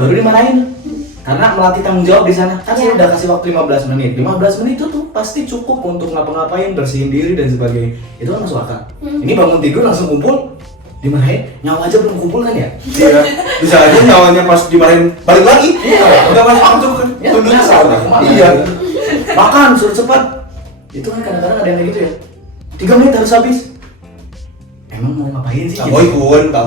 baru dimarahin karena melatih tanggung jawab di sana. Kan saya Ya. udah kasih waktu 15 menit itu tuh pasti cukup untuk ngapa-ngapain, bersihin diri dan sebagainya. Itu kan masuk akal. Ini bangun tidur langsung kumpul dimarahin, nyawa aja belum kumpul kan ya? Iya. Bisa aja nyawanya pas dimarahin balik lagi. Iya. Udah masuk kan? Ya, Tunduknya biasa, salah. udah kemana? Iya. Makan suruh cepat. Itu kan kadang-kadang ada yang kayak gitu ya. 3 menit harus habis. Emang mau ngapain sih? Tak boykun. Nah,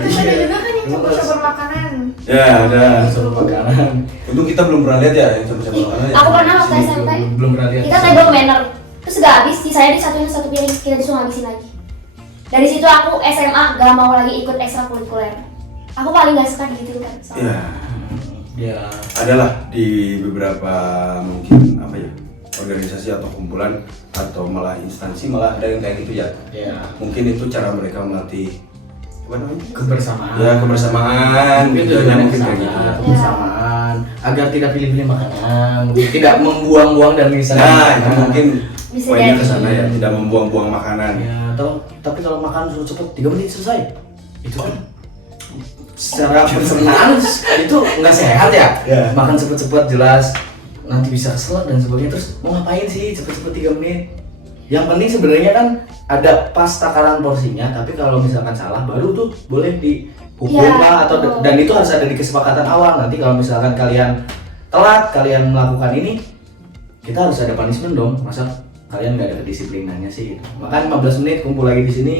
terus ada juga kan yang campur-campur makanan. Ya, ada. Suruh makanan. Untung kita belum pernah lihat ya yang sama-sama makanan ya. Aku pernah waktu SMP. Belum pernah lihat. Kita table manner. Terus gak habis, sisanya disatuin satu piring, kita disuruh ngabisin lagi. Dari situ aku SMA gak mau lagi ikut ekstrakurikuler. Aku paling gak suka gitu kan. Iya. Ya. Adalah di beberapa mungkin apa ya, organisasi atau kumpulan atau malah instansi malah ada yang kayak gitu ya. Ya. Mungkin itu cara mereka melatih apa namanya? Kebersamaan. Ya, kebersamaan. Mungkin Tujuannya tujuannya mungkin kayak gitu. kesana, kebersamaan agar tidak pilih-pilih makanan, tidak membuang-buang dan misalnya. Nah, itu mungkin Bisa poinnya jadi. ke sana ya, tidak membuang-buang makanan. Ya, tapi kalau makan suruh cepet 3 menit selesai. Itu kan secara pencernaan itu nggak sehat ya. Ya. Makan cepet-cepet jelas nanti bisa keselak dan sebagainya. Terus mau ngapain sih cepet-cepet 3 menit? Yang penting sebenarnya kan ada pas takaran porsinya, tapi kalau misalkan salah baru tuh boleh dihukum Ya, lah atau betul. dan itu harus ada di kesepakatan awal. Nanti kalau misalkan kalian telat, kalian melakukan ini, kita harus ada punishment dong. Masa kalian nggak ada kedisiplinannya sih? Makan 15 menit kumpul lagi di sini.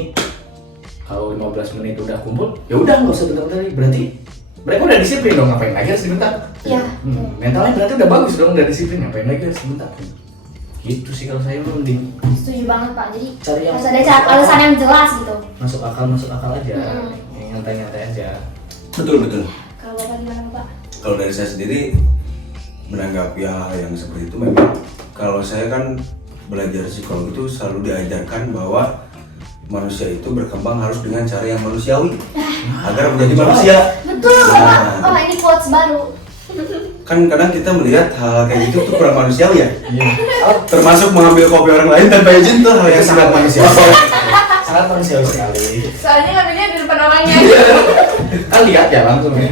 Kalau 15 menit udah kumpul, ya udah nggak usah bentar-bentar lagi. Berarti mereka udah disiplin dong, ngapain lagi harus dibentak? Iya. Mentalnya berarti udah bagus dong, udah disiplin, ngapain lagi harus dibentak? Gitu sih kalau saya mending Setuju banget Pak. Jadi cari yang harus ada alasan yang jelas gitu. masuk akal aja, yang nyantai-nyantai aja. Betul. Kalau Bapak gimana Pak? Kalau dari saya sendiri menanggapi hal yang seperti itu, memang kalau saya kan belajar psikologi itu selalu diajarkan bahwa manusia itu berkembang harus dengan cara yang manusiawi agar menjadi manusia. Betul Nah. Bapak. Oh ini quotes baru. Kan kadang kita melihat hal kayak gitu tuh kurang manusiawi ya. Iya. Termasuk mengambil kopi orang lain tanpa izin tuh hal yang sangat manusiawi. Sangat manusiawi sekali. Soalnya ngambilnya di depan orangnya. Kan lihat ya langsung ya.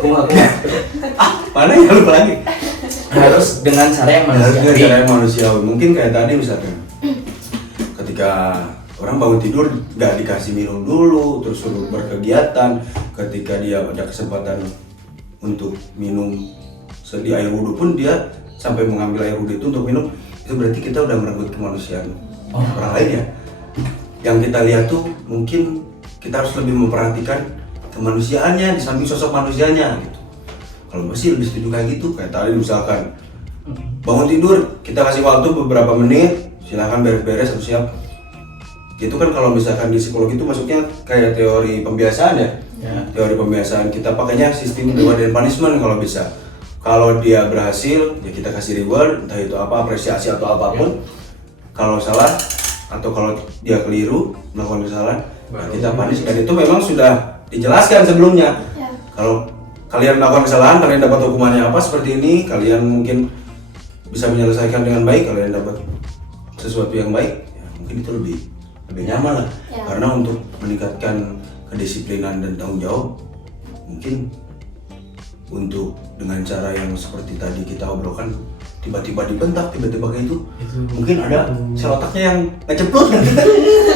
Kumaha. Mana ya lupa lagi. Harus dengan cara yang Harus dengan manusiawi. cara yang manusiawi. Mungkin kayak tadi misalkan ketika orang bangun tidur nggak dikasih minum dulu, terus suruh berkegiatan. Ketika dia ada kesempatan untuk minum di air wudhu pun dia sampai mengambil air wudhu itu untuk minum, itu berarti kita udah merenggut kemanusiaan orang lain ya. Yang kita lihat tuh mungkin kita harus lebih memperhatikan kemanusiaannya di samping sosok manusianya gitu. Kalau masih lebih setuju kayak gitu, kayak tadi misalkan bangun tidur kita kasih waktu beberapa menit, silahkan beres-beres atau siap. Itu kan kalau misalkan di psikologi itu masuknya kayak teori pembiasaan ya. Ya. Teori pembiasaan kita pakainya sistem reward and punishment kalau bisa. Kalau dia berhasil, ya kita kasih reward, entah itu apa, apresiasi atau apapun. Kalau salah atau kalau dia keliru melakukan kesalahan, ya kita punish. Dan itu memang sudah dijelaskan sebelumnya. Ya. Kalau kalian melakukan kesalahan, kalian dapat hukumannya apa seperti ini, kalian mungkin bisa menyelesaikan dengan baik, kalian dapat sesuatu yang baik, ya mungkin itu lebih nyaman lah. Ya. Karena untuk meningkatkan kedisiplinan dan tanggung jawab, mungkin untuk dengan cara yang seperti tadi kita obrolkan, tiba-tiba dibentak, tiba-tiba kayak itu mungkin ada sel otaknya yang ngecepluk kan.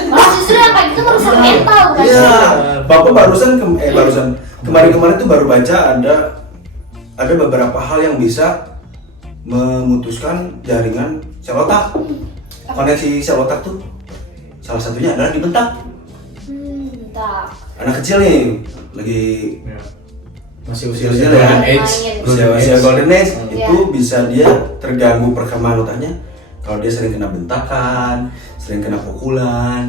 Malah justru yang kayak gitu merusak mental kan. Iya, Bapak barusan kemarin tuh baru baca ada beberapa hal yang bisa memutuskan jaringan sel otak. Koneksi sel otak tuh salah satunya adalah dibentak. Bentar. Anak kecil nih lagi Masih usia usia golden age. golden age Iya. itu bisa dia terganggu perkembangan otaknya. Kalau dia sering kena bentakan, sering kena pukulan,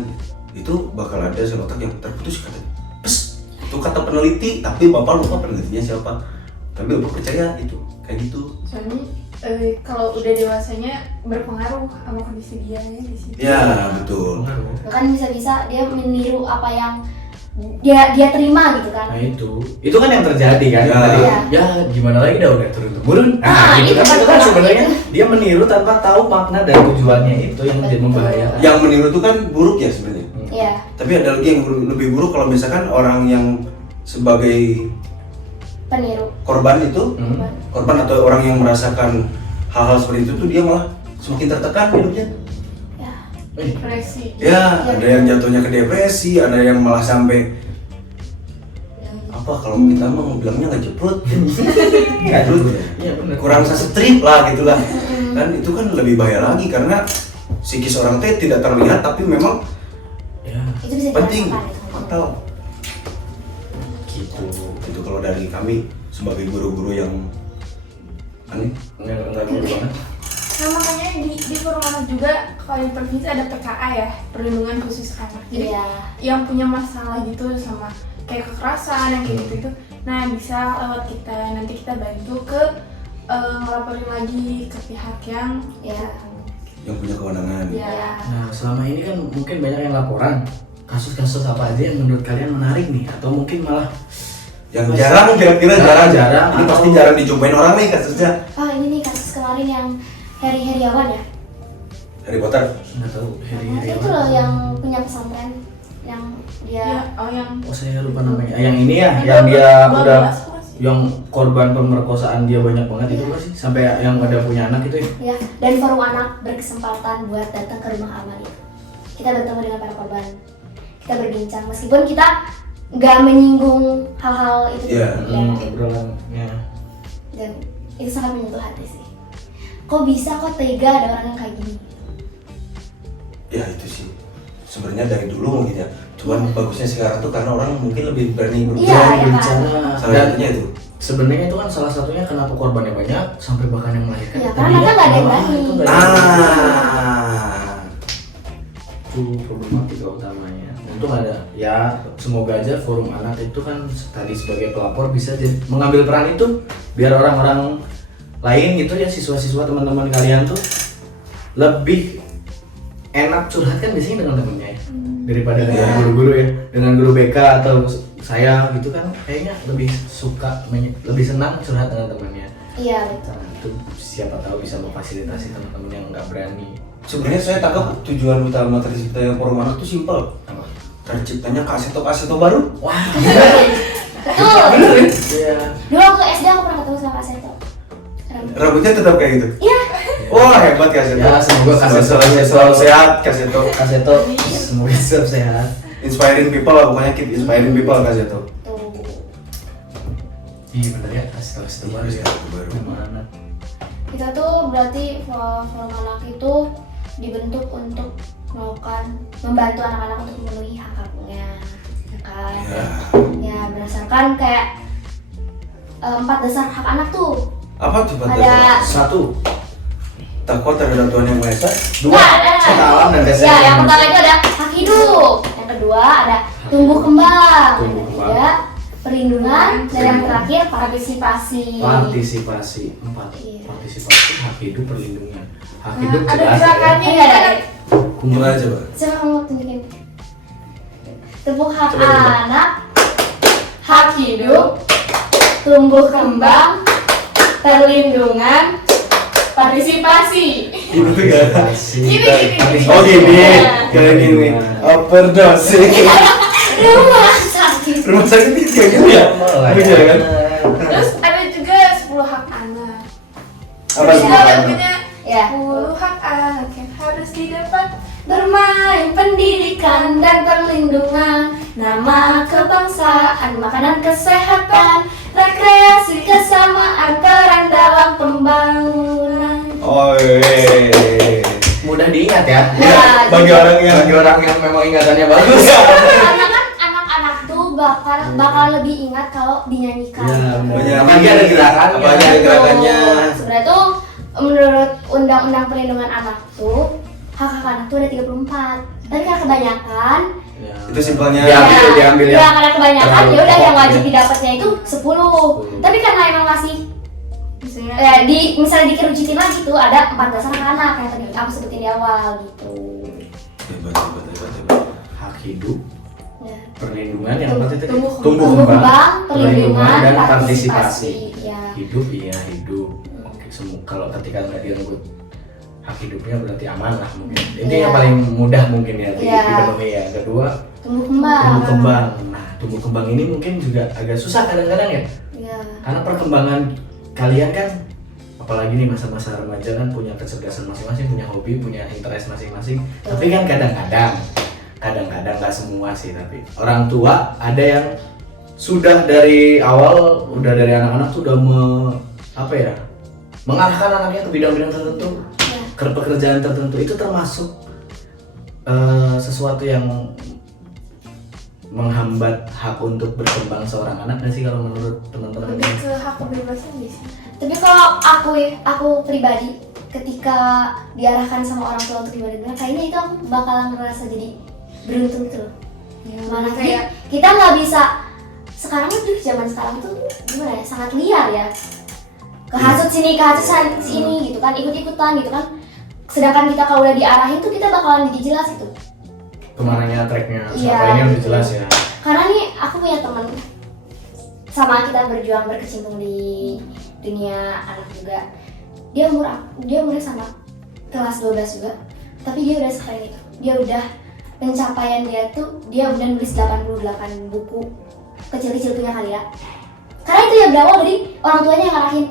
itu bakal ada sel otak yang terputus katanya. Pes, itu kata peneliti, tapi bapak lupa penelitinya siapa. Tapi bapak percaya itu kayak gitu. Soalnya kalau udah dewasanya berpengaruh sama kondisi dia ya di situ. Ya betul. Bahkan bisa-bisa dia meniru apa yang dia terima gitu kan. Nah itu kan yang terjadi kan. Ya. Tadi, Iya. ya gimana lagi udah turun-temurun. Nah, Gitu itu kan, kan itu kan makanya sebenarnya itu. dia meniru tanpa tahu makna dan tujuannya itu yang menjadi membahayakan. Yang meniru itu kan buruk ya sebenarnya. Iya. Tapi ada lagi yang lebih buruk kalau misalkan orang yang sebagai Peniru. korban itu, korban atau orang yang merasakan hal-hal seperti itu tuh dia malah semakin tertekan hidupnya. Ya. Depresi. Ya, ada yang jatuhnya ke depresi, ada yang malah sampai apa kalau kita mah bilangnya nggak jeprut, Iya benar. kurang sestrip lah gitulah. Kan itu kan lebih bahaya lagi karena psikis orang teh tidak terlihat tapi memang Ya Itu bisa penting, dirasakan itu. fatal. gitu. Itu kalau dari kami sebagai guru-guru yang aneh. Enggak banget. Nah makanya di forum anak juga kalau di provinsi ada PKA ya, perlindungan khusus anak. Jadi Iya. yang punya masalah gitu sama kayak kekerasan yang kayak gitu itu, nah bisa lewat kita, nanti kita bantu ke ngelaporin lagi ke pihak yang Ya. Yang punya kewenangan. Ya. Nah selama ini kan mungkin banyak yang laporan kasus-kasus apa aja yang menurut kalian menarik nih atau mungkin malah Yang jarang kira-kira jarang. Jarang. Ini pasti jarang dijumpain orang nih kasusnya. Oh ini nih kasus kemarin yang Heri Heriawan ya. Harry Potter. nggak tahu Itu loh yang punya pesantren yang ya, dia yang Oh saya lupa namanya. Yang ini ya, yang dia udah yang korban pemerkosaan dia banyak banget itu apa sih? Sampai yang ada punya anak itu ya. ya dan forum anak berkesempatan buat datang ke rumah aman itu. Kita bertemu dengan para korban. Kita berbincang meskipun kita nggak menyinggung hal-hal itu. Iya. Ya. Obrolannya. Dan itu sangat menyentuh hati sih. Kok bisa kok tega ada orang yang kayak gini? Ya itu sih. Sebenarnya dari dulu mungkin ya. Cuman bagusnya sekarang tuh karena orang mungkin lebih berani Iya, berbicara. iya kan. Bicara. Salah Dan satunya itu. sebenarnya itu kan salah satunya kenapa korbannya banyak sampai bahkan yang melahirkan. Iya, karena mereka nggak ada yang berani. Itu nggak ada yang berani. Ah. Itu problematika utamanya. Untung ada ya, semoga aja forum anak itu kan tadi sebagai pelapor bisa mengambil peran itu biar orang-orang lain gitu ya, siswa-siswa teman-teman kalian tuh lebih enak curhat kan biasanya dengan temennya ya daripada dengan Iya. guru-guru ya, dengan guru BK atau saya gitu kan kayaknya lebih suka lebih senang curhat dengan temannya. Iya betul. Nah, itu siapa tahu bisa memfasilitasi teman-teman yang nggak berani. Sebenarnya saya tangkap tujuan utama terciptanya forum anak itu simpel. Apa? Terciptanya kaseto baru. Wah, Betul. bener ya? Iya. Dulu waktu SD aku pernah ketemu sama Kak Seto. Rambutnya tetap kayak gitu. Iya. Wah hebat Kaseto. Ya, semoga Kaseto selalu sehat Kaseto. Kaseto, semoga tetap sehat. Inspiring people lah pokoknya, keep inspiring people Kaseto. Tuh. Iya bener ya, Kaseto baru ya. Baru. Mana? Kita tuh berarti forum anak itu dibentuk untuk melakukan membantu anak-anak untuk memenuhi hak-haknya, ya kan? Ya. Ya berdasarkan kayak 4 dasar hak anak tuh. Apa tuh Pak? Ada- Satu, Takwa terhadap Tuhan Yang Maha Esa. dua, Nggak, ada. cinta alam dan Ya, dasar. yang pertama itu ada hak hidup. Yang kedua ada tumbuh kembang. Yang Tumbuh ketiga perlindungan, dan yang terakhir partisipasi. Partisipasi 4. Iya. Partisipasi hak hidup perlindungan. Hak hidup Ada jelas. gerakannya Iya, ada. Gimana coba? Coba kamu tunjukin. Tepuk hak Coba, coba. anak, hak hidup, tumbuh kembang, perlindungan, partisipasi. Ibu gak? Gini. Oh gini, Iya. kayak gini. Overdose. Rumah sakit. Rumah sakit itu kayak gitu ya? Iya kan? Terus ada juga 10 hak anak. Apa Terus sih? ada lagunya Ya. 10 hak anak yang harus didapat. Bermain, pendidikan dan perlindungan, nama kebangsaan, makanan kesehatan, rekreasi kesamaan, peran dalam pembangunan. Oh iya. Mudah diingat ya. Ya, Bagi orang yang Bagi orang yang memang ingatannya bagus. Karena kan anak-anak tuh bakal lebih ingat kalau dinyanyikan. Banyak Apalagi ada gerakannya. Apalagi ada gerakannya. Sebenarnya tuh menurut Undang-Undang Perlindungan Anak tuh hak-hak anak tuh ada 34. Tapi karena kebanyakan Ya. Itu simpelnya. Diambil ya. ya karena kebanyakan Terlalu ya udah yang pokok, wajib ya. didapatnya itu 10. Tapi karena emang masih Misalnya misalnya dikerucutin lagi tuh ada 14 anak yang tadi aku sebutin di awal gitu. Hebat. Hak hidup, Ya. perlindungan yang apa tadi? Tumbuh Tumbuh kembang, perlindungan, dan partisipasi. partisipasi. Ya. Hidup iya hidup. Oke, semua kalau ketika nggak direnggut hak hidupnya berarti amanah mungkin. Itu Iya. yang paling mudah mungkin ya Iya. dipenuhi ya. Kedua, Tumbuh kembang. tumbuh kembang. Nah, tumbuh kembang ini mungkin juga agak susah kadang-kadang ya. Ya. Karena perkembangan kalian kan apalagi nih masa-masa remaja kan punya kecerdasan masing-masing, punya hobi, punya interest masing-masing. Tapi kan kadang-kadang nggak semua sih, tapi orang tua ada yang sudah dari awal, udah dari anak-anak sudah mengarahkan anaknya ke bidang-bidang tertentu, Ya. ke pekerjaan tertentu. Itu termasuk sesuatu yang menghambat hak untuk berkembang seorang anak nggak sih kalau menurut teman-teman? lebih ke hak kebebasan sih. Tapi kalau aku pribadi ketika diarahkan sama orang tua untuk gimana kayaknya itu aku bakalan ngerasa jadi beruntung gitu loh. Mana kayak kita nggak bisa sekarang tuh zaman sekarang tuh gimana ya, sangat liar ya, kehasut sini kehasut sini gitu kan, ikut-ikutan gitu kan. Sedangkan kita kalau udah diarahin tuh kita bakalan jadi jelas itu. Kemananya tracknya, Iya, siapa ini udah gitu. jelas ya. Karena nih aku punya teman sama kita berjuang berkecimpung di dunia anak juga. Dia umurnya sama kelas 12 juga. Tapi dia udah sekeren itu. Dia udah pencapaian dia tuh dia udah nulis 88 buku kecil-kecil punya kali ya. Karena itu ya berawal dari orang tuanya yang ngarahin.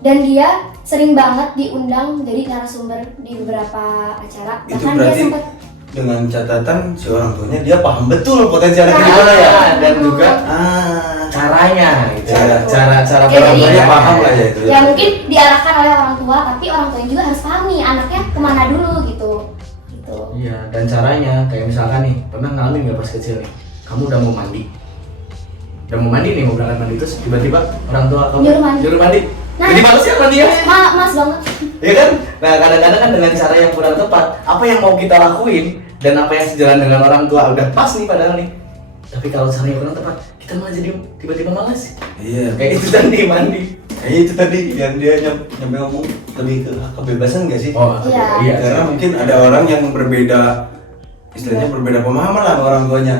Dan dia sering banget diundang jadi narasumber di beberapa acara. Itu Bahkan dia berarti sempat dengan catatan si orang tuanya dia paham betul potensi anaknya Nah, gimana ya. Dan juga caranya gitu ya. Cara Ya, orang jadi- tuanya paham lah ya itu. ya mungkin diarahkan oleh orang tua, tapi orang tuanya juga harus paham nih anaknya kemana dulu gitu. Iya, dan caranya kayak misalkan nih, pernah ngalamin nggak pas kecil nih, kamu udah mau mandi, nih mau berangkat mandi terus tiba-tiba orang tua kamu Nyuruh mandi. Nah, jadi males ya mandi ya? Mas banget. Iya kan? Nah kadang-kadang kan dengan cara yang kurang tepat, apa yang mau kita lakuin dan apa yang sejalan dengan orang tua udah pas nih padahal nih. Tapi kalau caranya kurang tepat, kita malah jadi tiba-tiba males. Iya. Kayak itu tadi mandi. Itu tadi yang dia nyampe ngomong lebih ke hak kebebasan nggak sih? Oh Iya. Karena mungkin ada orang yang berbeda, istilahnya berbeda pemahaman lah sama orang tuanya.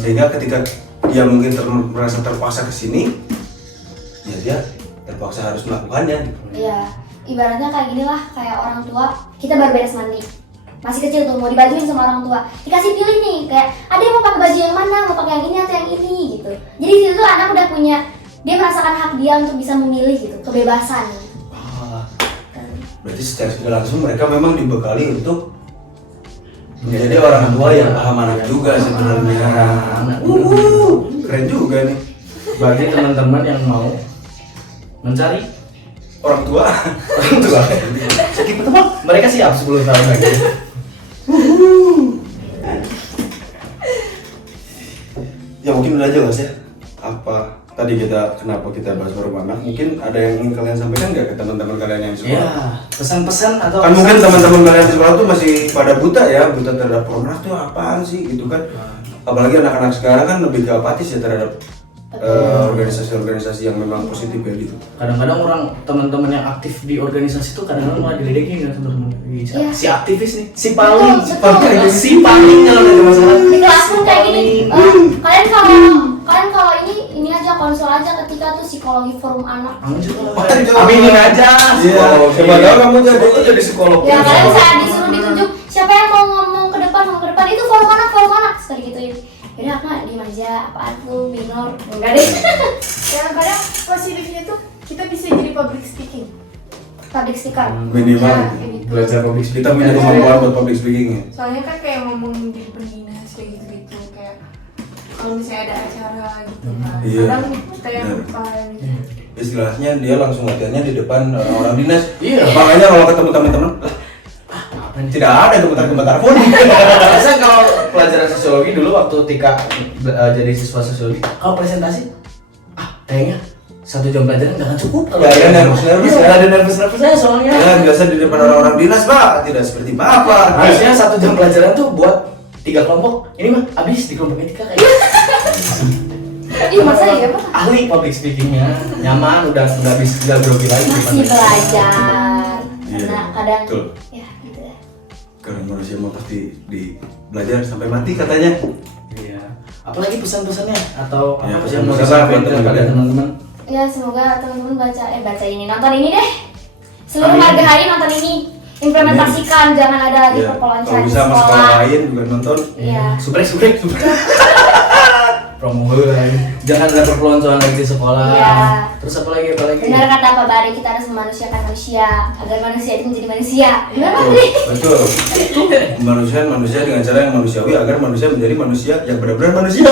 Sehingga ketika dia mungkin merasa terpaksa ke sini, ya dia terpaksa harus melakukannya. Iya, ibaratnya kayak gini lah, kayak orang tua kita baru beres mandi, masih kecil tuh mau dibajuin sama orang tua, dikasih pilih nih kayak ada yang mau pakai baju yang mana, mau pakai yang ini atau yang ini gitu. Jadi di situ tuh anak udah punya, dia merasakan hak dia untuk bisa memilih gitu, kebebasan. Berarti secara tidak langsung mereka memang dibekali untuk menjadi orang tua yang paham anak juga sebenarnya. Keren juga nih. Bagi teman-teman yang mau mencari Orang tua. sakit betul, mereka siap 10 tahun lagi. Ya mungkin udah jelas ya. Apa tadi kenapa kita bahas baru anak? Mungkin ada yang ingin kalian sampaikan nggak ke teman-teman kalian yang di sekolah? Ya, pesan-pesan atau Kan mungkin teman-teman kalian di sekolah tuh masih pada buta ya, buta terhadap pornografi tuh apaan sih gitu kan. Apalagi anak-anak sekarang kan lebih ke apatis ya terhadap organisasi-organisasi yang memang positif ya gitu. Kadang-kadang orang teman-teman yang aktif di organisasi itu kadang-kadang malah diledekin kan teman-teman. Iya. Si aktivis nih, si paling, Betul. si paling kalau ada masalah. Di kelas pun kayak gini. Kalian kalau ini aja konsul aja ketika tuh psikologi forum anak. Aminin aja. Iya. Siapa tahu kamu jadi psikolog. Ya kalian saya disuruh ditunjuk siapa yang mau ngomong ke depan itu forum anak sekali gituin. Yaudah aku diem aja, apaan tuh minor enggak deh. Kadang-kadang positifnya tuh kita bisa jadi public speaking. Public speaker. Minimal Ya, kayak gitu. Belajar public speaking. kita punya kemampuan buat public speaking ya. Soalnya kan kayak ngomong di dinas kayak gitu kayak kalau misalnya ada acara gitu kan. Iya. Kadang kita yang Benar. lupa gitu. Istilahnya dia langsung latihannya di depan orang dinas. Iya. Makanya kalau ketemu teman-teman tidak ada gemetar-gemetar pun. Biasanya kalau pelajaran sosiologi dulu waktu Tika jadi siswa sosiologi, kalau presentasi, kayaknya 1 jam pelajaran nggak akan cukup. Kalau Ya, nervous-nervous ya. Nggak ada nervous-nervusnya soalnya. Ya biasa di depan orang-orang dinas pak, tidak seperti bapak. Harusnya 1 jam pelajaran tuh buat 3 kelompok. Ini mah habis di kelompok Tika kayak. Iya masa ya Pak? Ahli public speakingnya, nyaman, udah bisa grogi lagi. Masih belajar. Iya, Karena kadang betul. ya gitu ya. Karena manusia mau pasti belajar sampai mati katanya. Iya. Apalagi pesan-pesannya atau Ya, apa yang mau pesan-pesan disampaikan buat kepada teman-teman. teman-teman? Ya semoga teman-teman baca ini nonton ini deh. Seluruh warga hari nonton ini. Implementasikan, jangan ada lagi Ya, perpeloncoan kalau di bisa sama sekolah sekolah. lain juga nonton. Iya. Subrek. Promo lagi. Jangan ada perpeloncoan lagi di sekolah. Iya. Terus apa lagi? Benar kata Pak Bari, kita harus memanusiakan manusia agar manusia itu menjadi manusia. Benar Pak Bari? Betul. Manusia dengan cara yang manusiawi agar manusia menjadi manusia yang benar-benar manusia.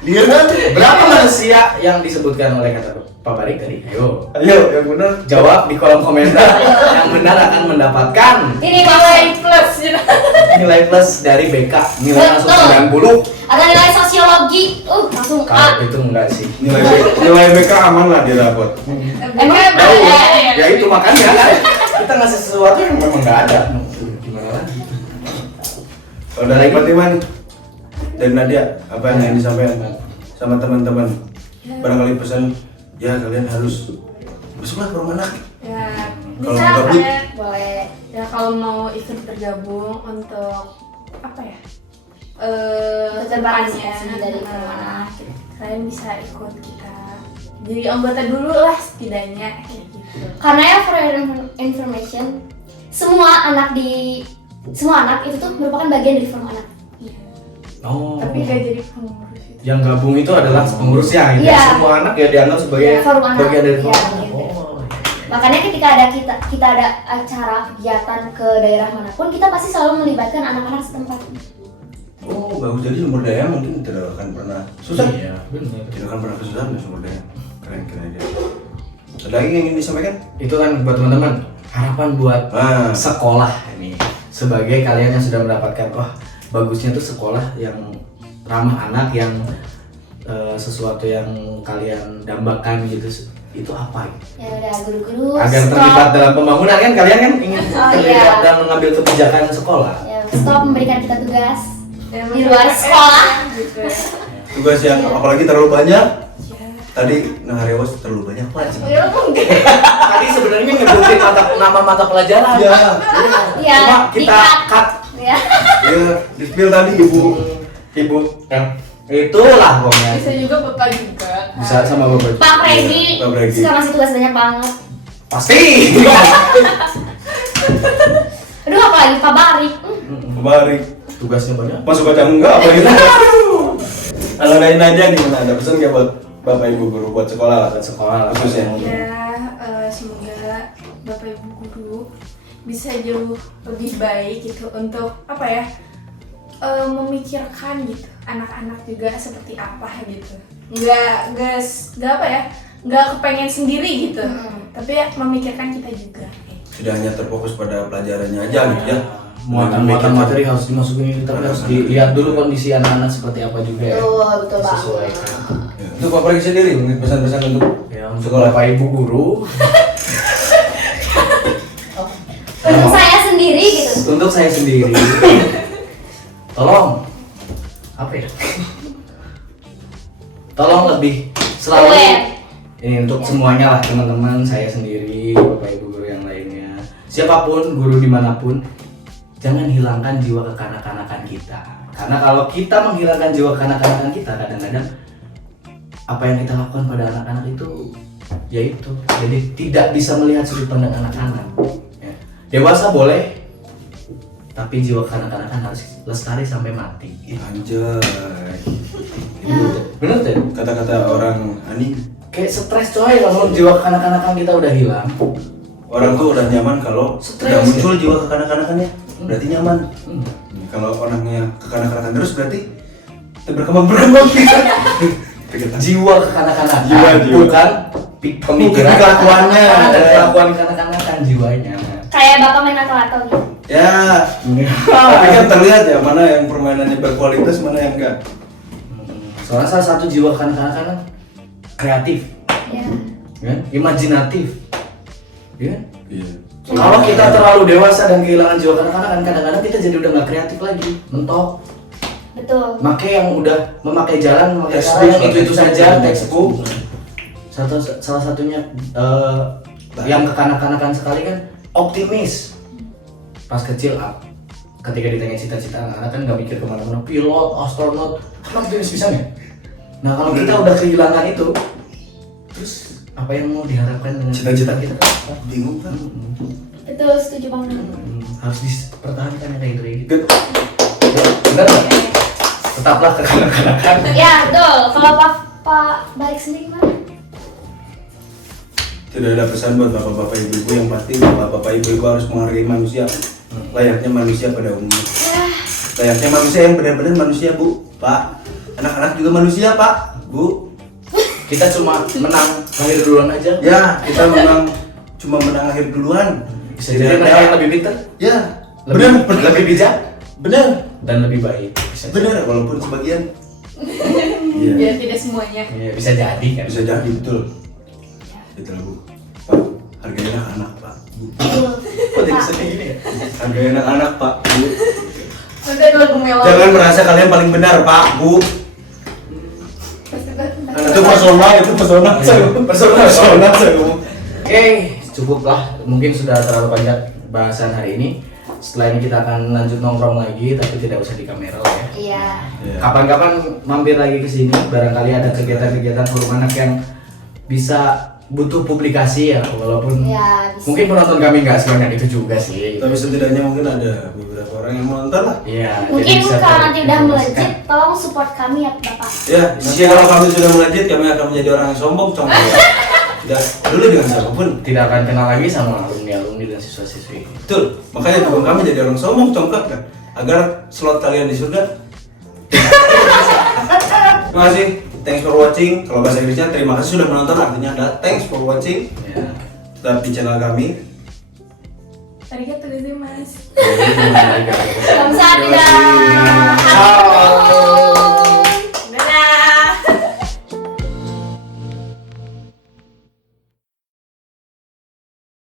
Dia kan? Berapa manusia yang disebutkan oleh kata Pak Bari tadi? Ayo. Ayo yang benar. Jawab di kolom komentar. Yang benar akan mendapatkan Ini nilai Plus gitu. nilai plus dari BK. Nilai langsung Betul. 90. atau nilai sosiologi, langsung A. Kalau itu enggak sih. Nilai BK aman lah dia dapat. Emang Ya itu makanya kan kita ngasih sesuatu yang memang nggak ada. Gimana lagi? Kalau dari Fatima nih dan Nadia, apa yang ingin disampaikan sama teman-teman? Barangkali pesan, ya kalian harus masuklah ke rumah anak. Ya, Kalau bisa gabut? kalian boleh. ya kalau mau ikut bergabung untuk apa ya? Berpartisipasi dari mana? Kalian bisa ikut kita. Jadi anggota dulu lah setidaknya kayak gitu. Karena ya for your information, semua anak itu tuh merupakan bagian dari forum anak. Oh. Tapi gak jadi pengurus itu. Yang gabung itu adalah pengurusnya. Iya. Semua anak ya dianggap sebagai Iya, forum anak. bagian dari Iya, forum anak. bagian dari Oh. Makanya ketika kita ada acara kegiatan ke daerah manapun, kita pasti selalu melibatkan anak-anak setempat. Oh, bagus. Jadi sumber daya mungkin tidak akan pernah susah. Iya, benar. Tidak akan pernah kesusahan ya sumber daya. Keren aja. Ada lagi yang ingin disampaikan? Itu kan buat teman-teman harapan buat sekolah ini sebagai kalian yang sudah mendapatkan bagusnya tuh sekolah yang ramah anak yang sesuatu yang kalian dambakan gitu itu apa gitu? Ya udah guru-guru Agar stop. terlibat dalam pembangunan kan kalian kan ingin Oh, terlibat iya. dan mengambil kebijakan sekolah. Ya, stop memberikan kita tugas Ya, di luar sekolah. gitu. Tugas yang apalagi terlalu banyak. Tadi Naharewas terlalu banyak pelajaran. Ya enggak. Tadi sebenarnya nyebutin nama mata pelajaran. Iya. Ya, Cuma kita di-cut. cut. Ya. Iya, di spill tadi ibu. Kan itulah pokoknya. Bisa juga bapak juga. Bisa sama bapak. Pak Freddy, Pak Freddy. suka ngasih tugas banyak banget. Pasti. Aduh apalagi Pak Bari. Kemarin Tugasnya banyak. masuk baca enggak apa gitu. Kalau dari Nadia gimana? Ada pesan nggak buat Bapak Ibu guru buat sekolah lah? Sekolah Khususnya. Ya, semoga bapak ibu guru bisa jauh lebih baik gitu untuk apa ya, memikirkan gitu anak-anak juga seperti apa gitu. Nggak apa ya, nggak kepengen sendiri gitu, tapi ya memikirkan kita juga. Tidak hanya terfokus pada pelajarannya aja gitu ya. Muatan materi harus dimasukin ini, tapi harus dilihat dulu kondisi anak-anak seperti apa juga ya. Betul banget. Sesuaikan. Ya. Untuk Pak Freddy sendiri, mungkin pesan-pesan untuk Ya, untuk Bapak Ibu guru, Untuk saya sendiri gitu. untuk saya sendiri, tolong apa ya? tolong lebih selalu Aware. ini untuk Ya. semuanya lah, teman-teman, saya sendiri, bapak ibu guru yang lainnya, siapapun guru dimanapun, jangan hilangkan jiwa kekanak-kanakan kita. Karena kalau kita menghilangkan jiwa kekanak-kanakan kita, kadang-kadang apa yang kita lakukan pada anak-anak itu yaitu jadi tidak bisa melihat sudut pandang anak-anak. Ya. Dewasa boleh, tapi jiwa kekanak-kanakan harus lestari sampai mati. Anjay. Bener tuh? Kata-kata orang Ani, Kayak stres coy, kalau jiwa kekanak-kanakan kita udah hilang. orang tuh udah nyaman kalau Stres, udah muncul ya? jiwa kekanak-kanakannya, berarti nyaman. Hmm. Kalau orangnya kekanak-kanakan terus berarti berkembang Jiwa kekanak-kanakan, Jiwa. bukan pemikiran kelakuannya. ada kelakuan kekanak-kanakan jiwanya. Kayak bapak main atau gitu. Ya, tapi kan terlihat ya mana yang permainannya berkualitas, mana yang enggak. Soalnya salah satu jiwa kekanak-kanakan kan kreatif, Ya. kan? Imajinatif, ya kan? Iya. Kalau kita terlalu dewasa dan kehilangan jiwa kanak-kanakan, kadang-kadang kita jadi udah nggak kreatif lagi, mentok. Betul. Make yang udah memakai jalan, memakai cara Textbook, yang itu textbook. saja, textbook. Salah satunya yang kekanak-kanakan sekali kan optimis. Pas kecil ketika ditanya cita-cita anak-anak kan nggak mikir kemana-mana, pilot, astronot, kan optimis bisa nggak? Nah kalau kita udah kehilangan itu, terus apa yang mau diharapkan dengan Cita-cita kita? Bingung kan? Betul, setuju banget. Harus dipertahankan ya kayak gitu. Benar nggak? Tetaplah kekanak-kanakan. Ya, betul. Kalau Pak balik sendiri gimana? Tidak ada pesan buat bapak-bapak ibu-ibu, yang pasti bapak-bapak ibu-ibu harus menghargai manusia layaknya manusia pada umumnya. Layaknya manusia yang benar-benar manusia, Bu, Pak. Anak-anak juga manusia, Pak, Bu. Kita cuma menang lahir duluan aja. Ya, kita memang cuma menang lahir duluan. Bisa jadi mereka yang lebih pintar, Ya, lebih benar, lebih bijak, benar, dan lebih baik. Bisa benar, walaupun sebagian. Iya, Ya tidak semuanya. Ya, bisa jadi kan. bisa jadi, betul. Itulah, Bu. Pak, hargailah anak, Pak, Bu. Betul. Kok jadi Pak. sedih gini ya? Hargai anak-anak, Pak, Bu. Udah lagu melo. Jangan merasa kalian paling benar, Pak, Bu. Itu personal, itu personal. Personal, saya ngomong. Oke, cukuplah. Mungkin sudah terlalu banyak bahasan hari ini. Setelah ini kita akan lanjut nongkrong lagi, tapi tidak usah di kamera lah ya. Iya. Ya. Kapan-kapan mampir lagi ke sini, barangkali ada kegiatan-kegiatan forum anak yang bisa butuh publikasi ya, walaupun Ya, bisa. mungkin penonton kami nggak sebanyak itu juga sih. Tapi setidaknya mungkin ada beberapa orang yang menonton lah. Iya. Mungkin jadi bisa kalau nanti udah terpromosikan. melejit, tolong support kami ya Bapak. Ya, nanti kalau kami sudah melejit, kami akan menjadi orang yang sombong, contoh. Tidak dulu dengan siapapun. Tidak akan kenal lagi sama alumni dan siswa-siswi. Betul. Makanya tujuan kami jadi orang sombong, congkak kan, agar slot kalian di surga. Terima kasih. Thanks for watching. Kalau bahasa Inggrisnya terima kasih sudah menonton, artinya adalah thanks for watching. Ya. Tetap di channel kami. Arigatou gozaimasu. Jadi,